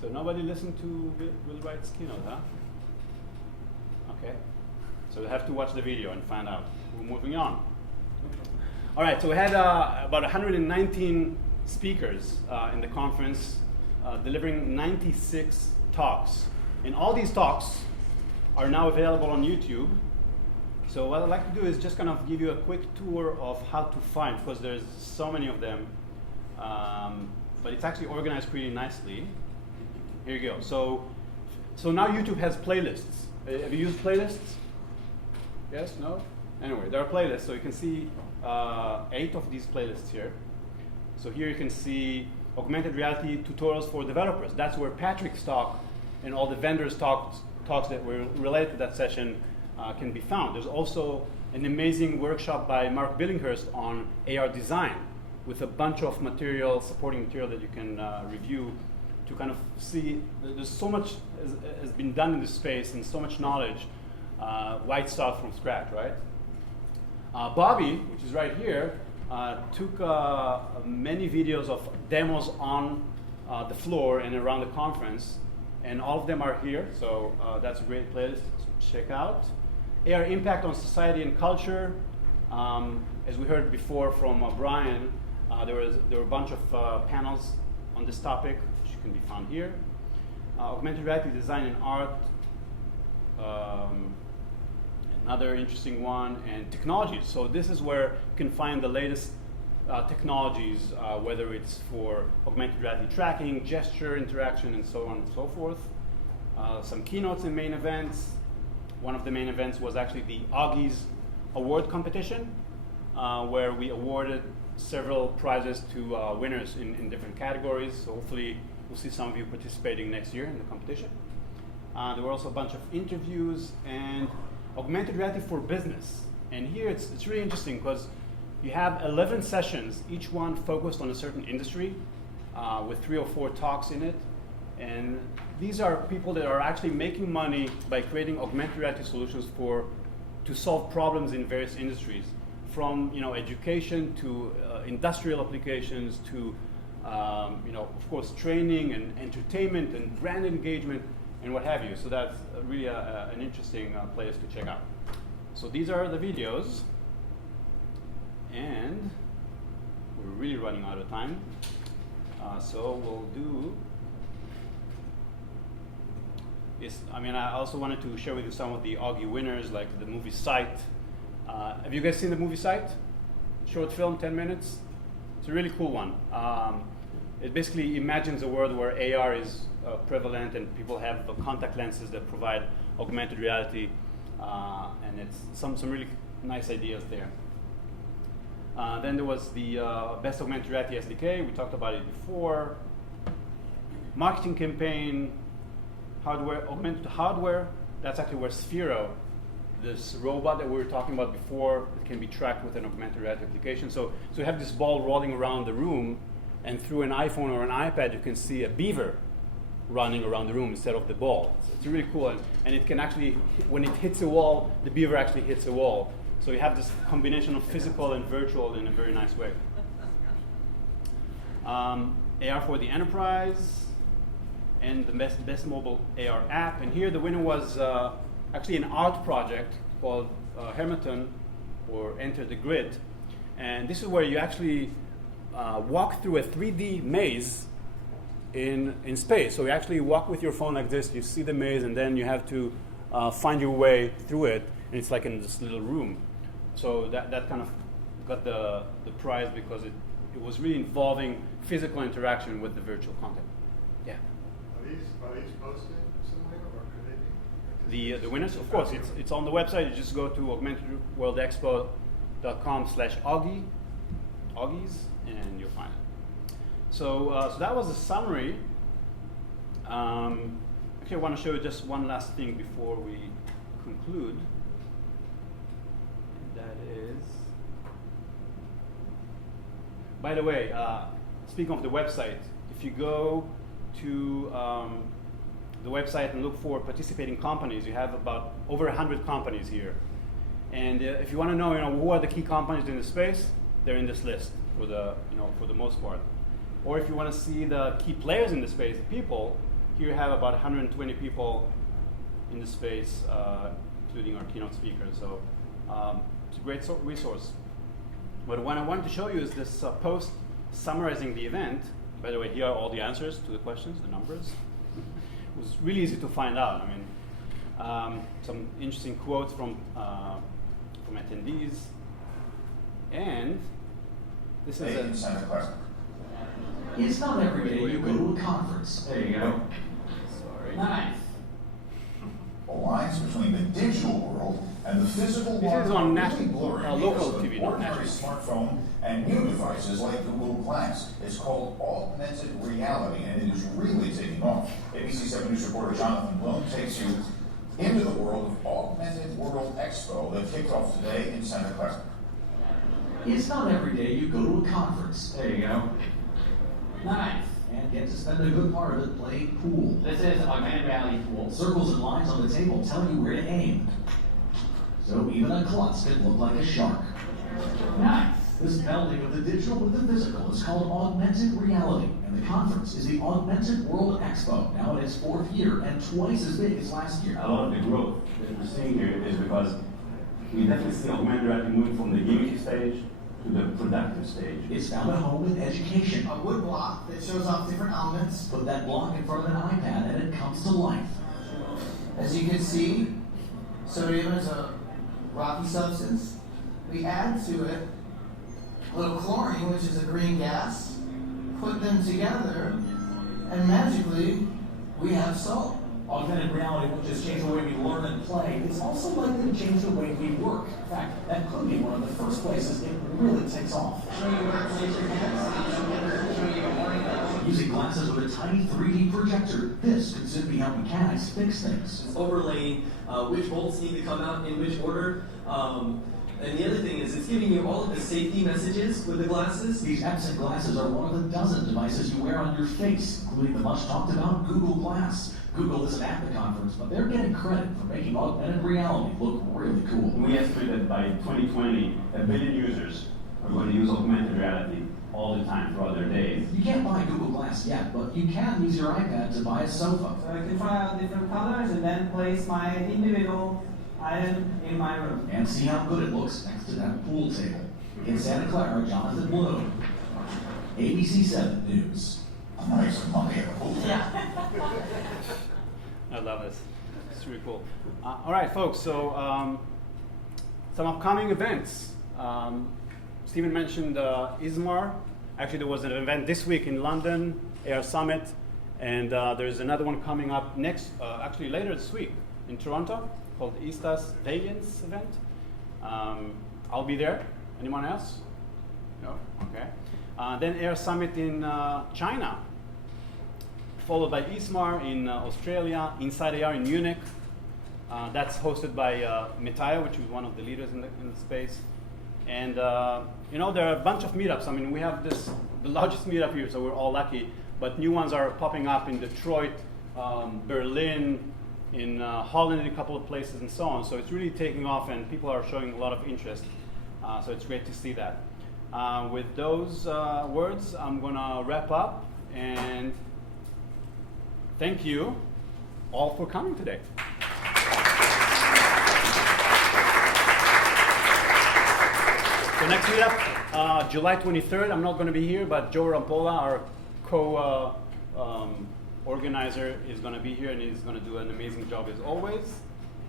So nobody listened to Will Wright's keynote, huh? Okay. So we have to watch the video and find out. We're moving on. All right, so we had about 119 speakers in the conference, delivering 96 talks. And all these talks are now available on YouTube. So what I'd like to do is just kind of give you a quick tour of how to find, because there's so many of them. But it's actually organized pretty nicely. Here you go. So now YouTube has playlists. Have you used playlists? Yes? No? Anyway, there are playlists. So you can see 8 of these playlists here. So here you can see augmented reality tutorials for developers. That's where Patrick's talk and all the vendors' talks that were related to that session can be found. There's also an amazing workshop by Mark Billinghurst on AR design. with a bunch of material, supporting material that you can review to kind of see there's so much has been done in this space and so much knowledge. Why start from scratch, right? Bobby, which is right here, took many videos of demos on the floor and around the conference, and all of them are here, so that's a great playlist to check out. AR impact on society and culture. As we heard before from Brian, there were a bunch of panels on this topic, which can be found here. Augmented reality design and art, another interesting one, and technologies. So this is where you can find the latest technologies, whether it's for augmented reality tracking, gesture interaction, and so on and so forth. Some keynotes and main events. One of the main events was actually the Augie's award competition, where we awarded several prizes to winners in different categories. So hopefully we'll see some of you participating next year in the competition. There were also a bunch of interviews and augmented reality for business. And here it's really interesting because you have 11 sessions, each one focused on a certain industry, with 3 or 4 talks in it. And these are people that are actually making money by creating augmented reality solutions to solve problems in various industries, from education to industrial applications to of course training and entertainment and brand engagement and what have you. So that's really an interesting place to check out. So these are the videos, and we're really running out of time. So we'll do. I also wanted to share with you some of the Augie winners, like the movie Sight. Have you guys seen the movie Sight? Short film, 10 minutes. It's a really cool one. It basically imagines a world where AR is prevalent and people have contact lenses that provide augmented reality, and it's some really nice ideas there. Then there was the Best Augmented Reality SDK. We talked about it before. Marketing campaign. Hardware, augmented hardware, that's actually where Sphero, this robot that we were talking about before, it can be tracked with an augmented reality application. So you have this ball rolling around the room, and through an iPhone or an iPad, you can see a beaver running around the room instead of the ball. So it's really cool, and it can actually, when it hits a wall, the beaver actually hits a wall. So you have this combination of physical and virtual in a very nice way. AR for the enterprise, and the best mobile AR app. And here the winner was actually an art project called Hermeton, or Enter the Grid. And this is where you actually walk through a 3D maze in space. So you actually walk with your phone like this, you see the maze, and then you have to find your way through it. And it's like in this little room. So that kind of got the prize because it was really involving physical interaction with the virtual content. Yeah. Are these posted somewhere, or could they be? The winners, of course, it's on the website. You just go to augmentedworldexpo.com/Augie, Augies, and you'll find it. So that was a summary. Actually, I want to show you just one last thing before we conclude. That is, by the way, speaking of the website, if you go to the website and look for participating companies, you have about over 100 companies here. And if you want to know, who are the key companies in the space, they're in this list for the most part. Or if you want to see the key players in the space, the people, here you have about 120 people in the space, including our keynote speakers. So it's a great resource. But what I wanted to show you is this post summarizing the event. By the way, here are all the answers to the questions, the numbers. It was really easy to find out. Some interesting quotes from attendees. And this is in Santa Clara. It's not every day you go to a conference. There you go. Sorry. Nice. The lines between the digital world and the physical world. This is on national, local TV, not national. Smartphone and new devices like Google Glass. It's called augmented reality, and it is really taking off. ABC 7 News reporter Jonathan Bloom takes you into the world of Augmented World Expo that kicked off today in Santa Clara. It's not every day you go to a conference. There you go. Nice. And get to spend a good part of it playing pool. This is augmented reality pool. Circles and lines on the table tell you where to aim. So even a klutz can look like a shark. Nice. This melding of the digital with the physical is called augmented reality, and the conference is the Augmented World Expo, now in its 4th year and twice as big as last year. A lot of the growth that we're seeing here is because we definitely see augmented reality moving from the gimmicky stage to the productive stage. It's found at home in education. A wood block that shows off different elements. Put that block in front of an iPad and it comes to life. As you can see, sodium is a rocky substance. We add to it a little chlorine, which is a green gas, put them together, and magically, we have salt. Augmented reality won't just change the way we learn and play, it's also likely to change the way we work. In fact, that could be one of the first places it really takes off. Using glasses with a tiny 3D projector, this could soon be how mechanics fix things. It's overlaying which bolts need to come out in which order. And the other thing is, it's giving you all of the safety messages with the glasses. These Epson glasses are one of the dozen devices you wear on your face, including the much talked about Google Glass. Google isn't at the conference, but they're getting credit for making augmented reality look really cool. We estimate that by 2020, 1 billion users are going to use augmented reality all the time throughout their days. You can't buy Google Glass yet, but you can use your iPad to buy a sofa. So I can try out different colors and then place my individual item in my room. And see how good it looks next to that pool table. In Santa Clara, Jonathan Bloom, ABC 7 News. I'm gonna make some money at the pool. I love this. It's really cool. All right, folks. So some upcoming events. Stephen mentioned ISMAR. Actually, there was an event this week in London, AR Summit, and there's another one coming up actually later this week in Toronto, called Istas Valiance event. I'll be there. Anyone else? No? Okay. Then AR Summit in China, followed by ISMAR in Australia, Inside AR in Munich. That's hosted by Metaya, which is one of the leaders in the space. And there are a bunch of meetups. I mean, we have the largest meetup here, so we're all lucky. But new ones are popping up in Detroit, Berlin, in Holland, in a couple of places, and so on. So it's really taking off, and people are showing a lot of interest. So it's great to see that. With those words, I'm going to wrap up, and thank you all for coming today. So next meetup, July 23rd. I'm not going to be here, but Joe Rampola, our organizer, is going to be here, and he's going to do an amazing job as always.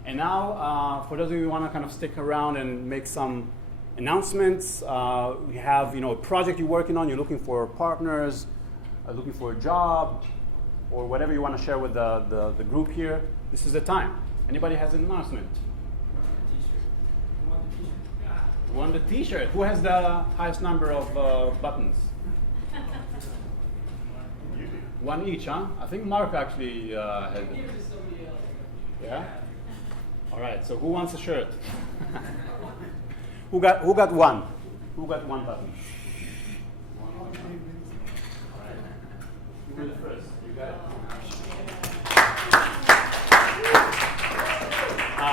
And now, for those of you who want to kind of stick around and make some announcements, we have a project you're working on, you're looking for partners, looking for a job, or whatever you want to share with the group here. This is the time. Anybody has an announcement? Who won the t-shirt? Who has the highest number of buttons? One each, huh? I think Mark actually had it. Yeah? All right, so who wants a shirt? Who got one? Who got one button? You were the first. You got it.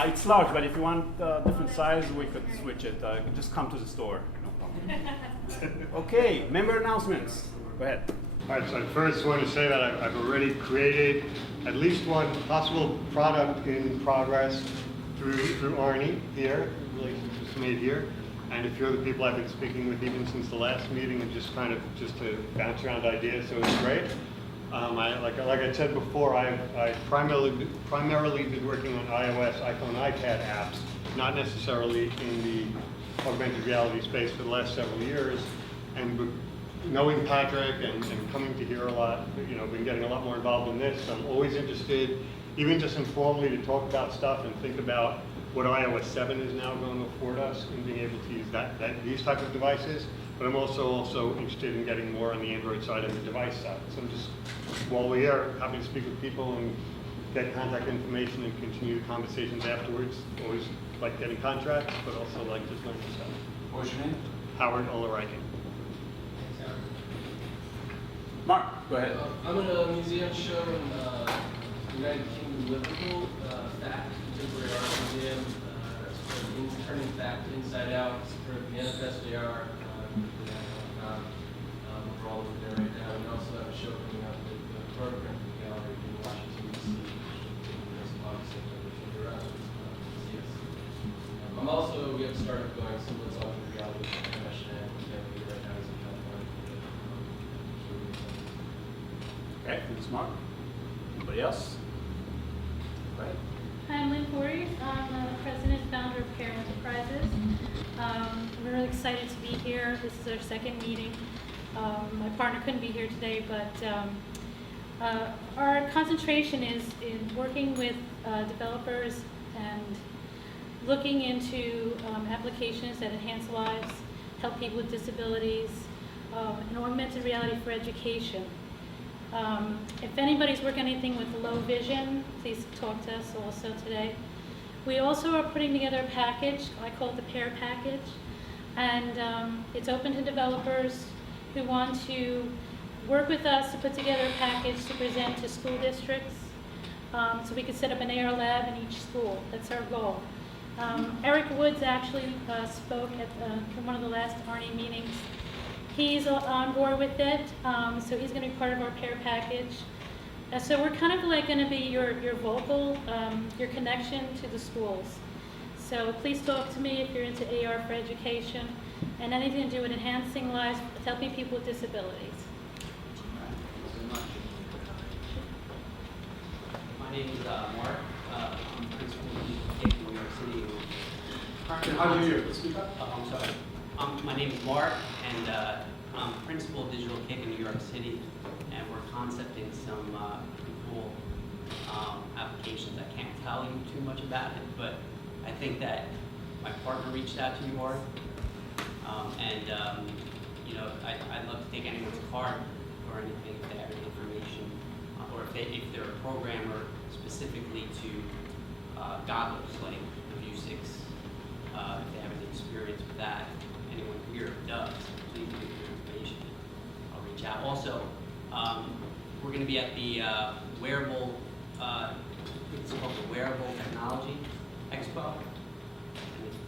It's large, but if you want a different size, we could switch it. You can just come to the store. No problem. Okay, member announcements. Go ahead. All right, so I first want to say that I've already created at least one possible product in progress through ARNY here, relationships made here. And a few other people I've been speaking with even since the last meeting, and just to bounce around ideas, so it's great. Like I said before, I primarily been working on iOS, iPhone, iPad apps, not necessarily in the augmented reality space for the last several years. And knowing Patrick and coming to hear a lot, been getting a lot more involved in this. I'm always interested, even just informally, to talk about stuff and think about what iOS 7 is now going to afford us in being able to use these type of devices. But I'm also interested in getting more on the Android side and the device side. So I'm just, while we're here, happy to speak with people and get contact information and continue conversations afterwards. Always like getting contracts, but also like just learning stuff. What's your name? Howard Olorike. Mark, go ahead. I'm at a museum show in United Kingdom, Liverpool, FACT, Contemporary Art Museum. That's for turning fact inside out. It's for Manifest AR. We're all over there right now. We also have a show coming up at the Program Gallery in Washington, D.C. That's August, September, if you're around, see us. I'm also, we have started going some of what's on the reality convention and right now is in California. Okay, thanks, Mark. Anybody else? Go ahead. Hi, I'm Lynn Corey. I'm the president and founder of Care Enterprises. We're really excited to be here. This is our second meeting. My partner couldn't be here today, but our concentration is in working with developers and looking into applications that enhance lives, help people with disabilities, and augmented reality for education. If anybody's working anything with low vision, please talk to us also today. We also are putting together a package, I call it the PAIR package, and it's open to developers who want to work with us to put together a package to present to school districts, so we could set up an AR lab in each school. That's our goal. Eric Woods actually spoke at one of the last ARNY meetings. He's on board with it, so he's going to be part of our PAIR package. So we're kind of like going to be your vocal, your connection to the schools. So please talk to me if you're into AR for education and anything to do with enhancing lives, helping people with disabilities. My name is Mark. I'm principal in New York City. How do you speak up? I'm sorry. My name is Mark, and I'm principal of Digital Kick in New York City, and we're concepting some cool applications. I can't tell you too much about it, but I think that my partner reached out to you, Mark, you know, I'd love to take anyone's card or anything if they have any information, or if they're a programmer specifically to goggles like the View 6, if they have any experience with that. Anyone here does, please give your information. I'll reach out. Also, we're going to be at the wearable, it's called the Wearable Technology Expo.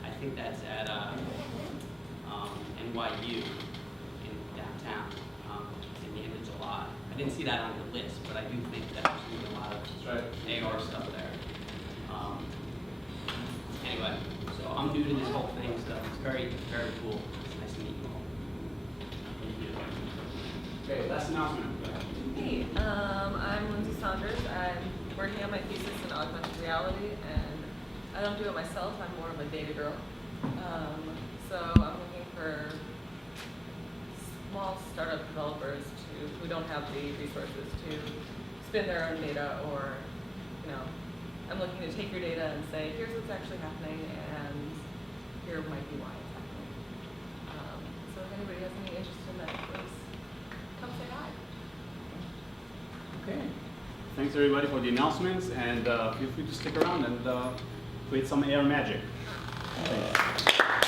I think that's at NYU in downtown in the end of July. I didn't see that on the list, but I do think that there's going to be a lot of AR stuff there. Anyway, so I'm new to this whole thing, so it's very, very cool. It's nice to meet you all. Thank you. Okay, last announcement. Hey, I'm Lindsay Saunders. I'm working on my thesis in augmented reality, and I don't do it myself. I'm more of a data girl. So I'm looking for small startup developers who don't have the resources to spin their own data, or, you know, I'm looking to take your data and say, here's what's actually happening, and here might be why it's happening. So if anybody has any interest in that, please come say hi. Okay. Thanks everybody for the announcements, and feel free to stick around and create some AR magic. Thanks.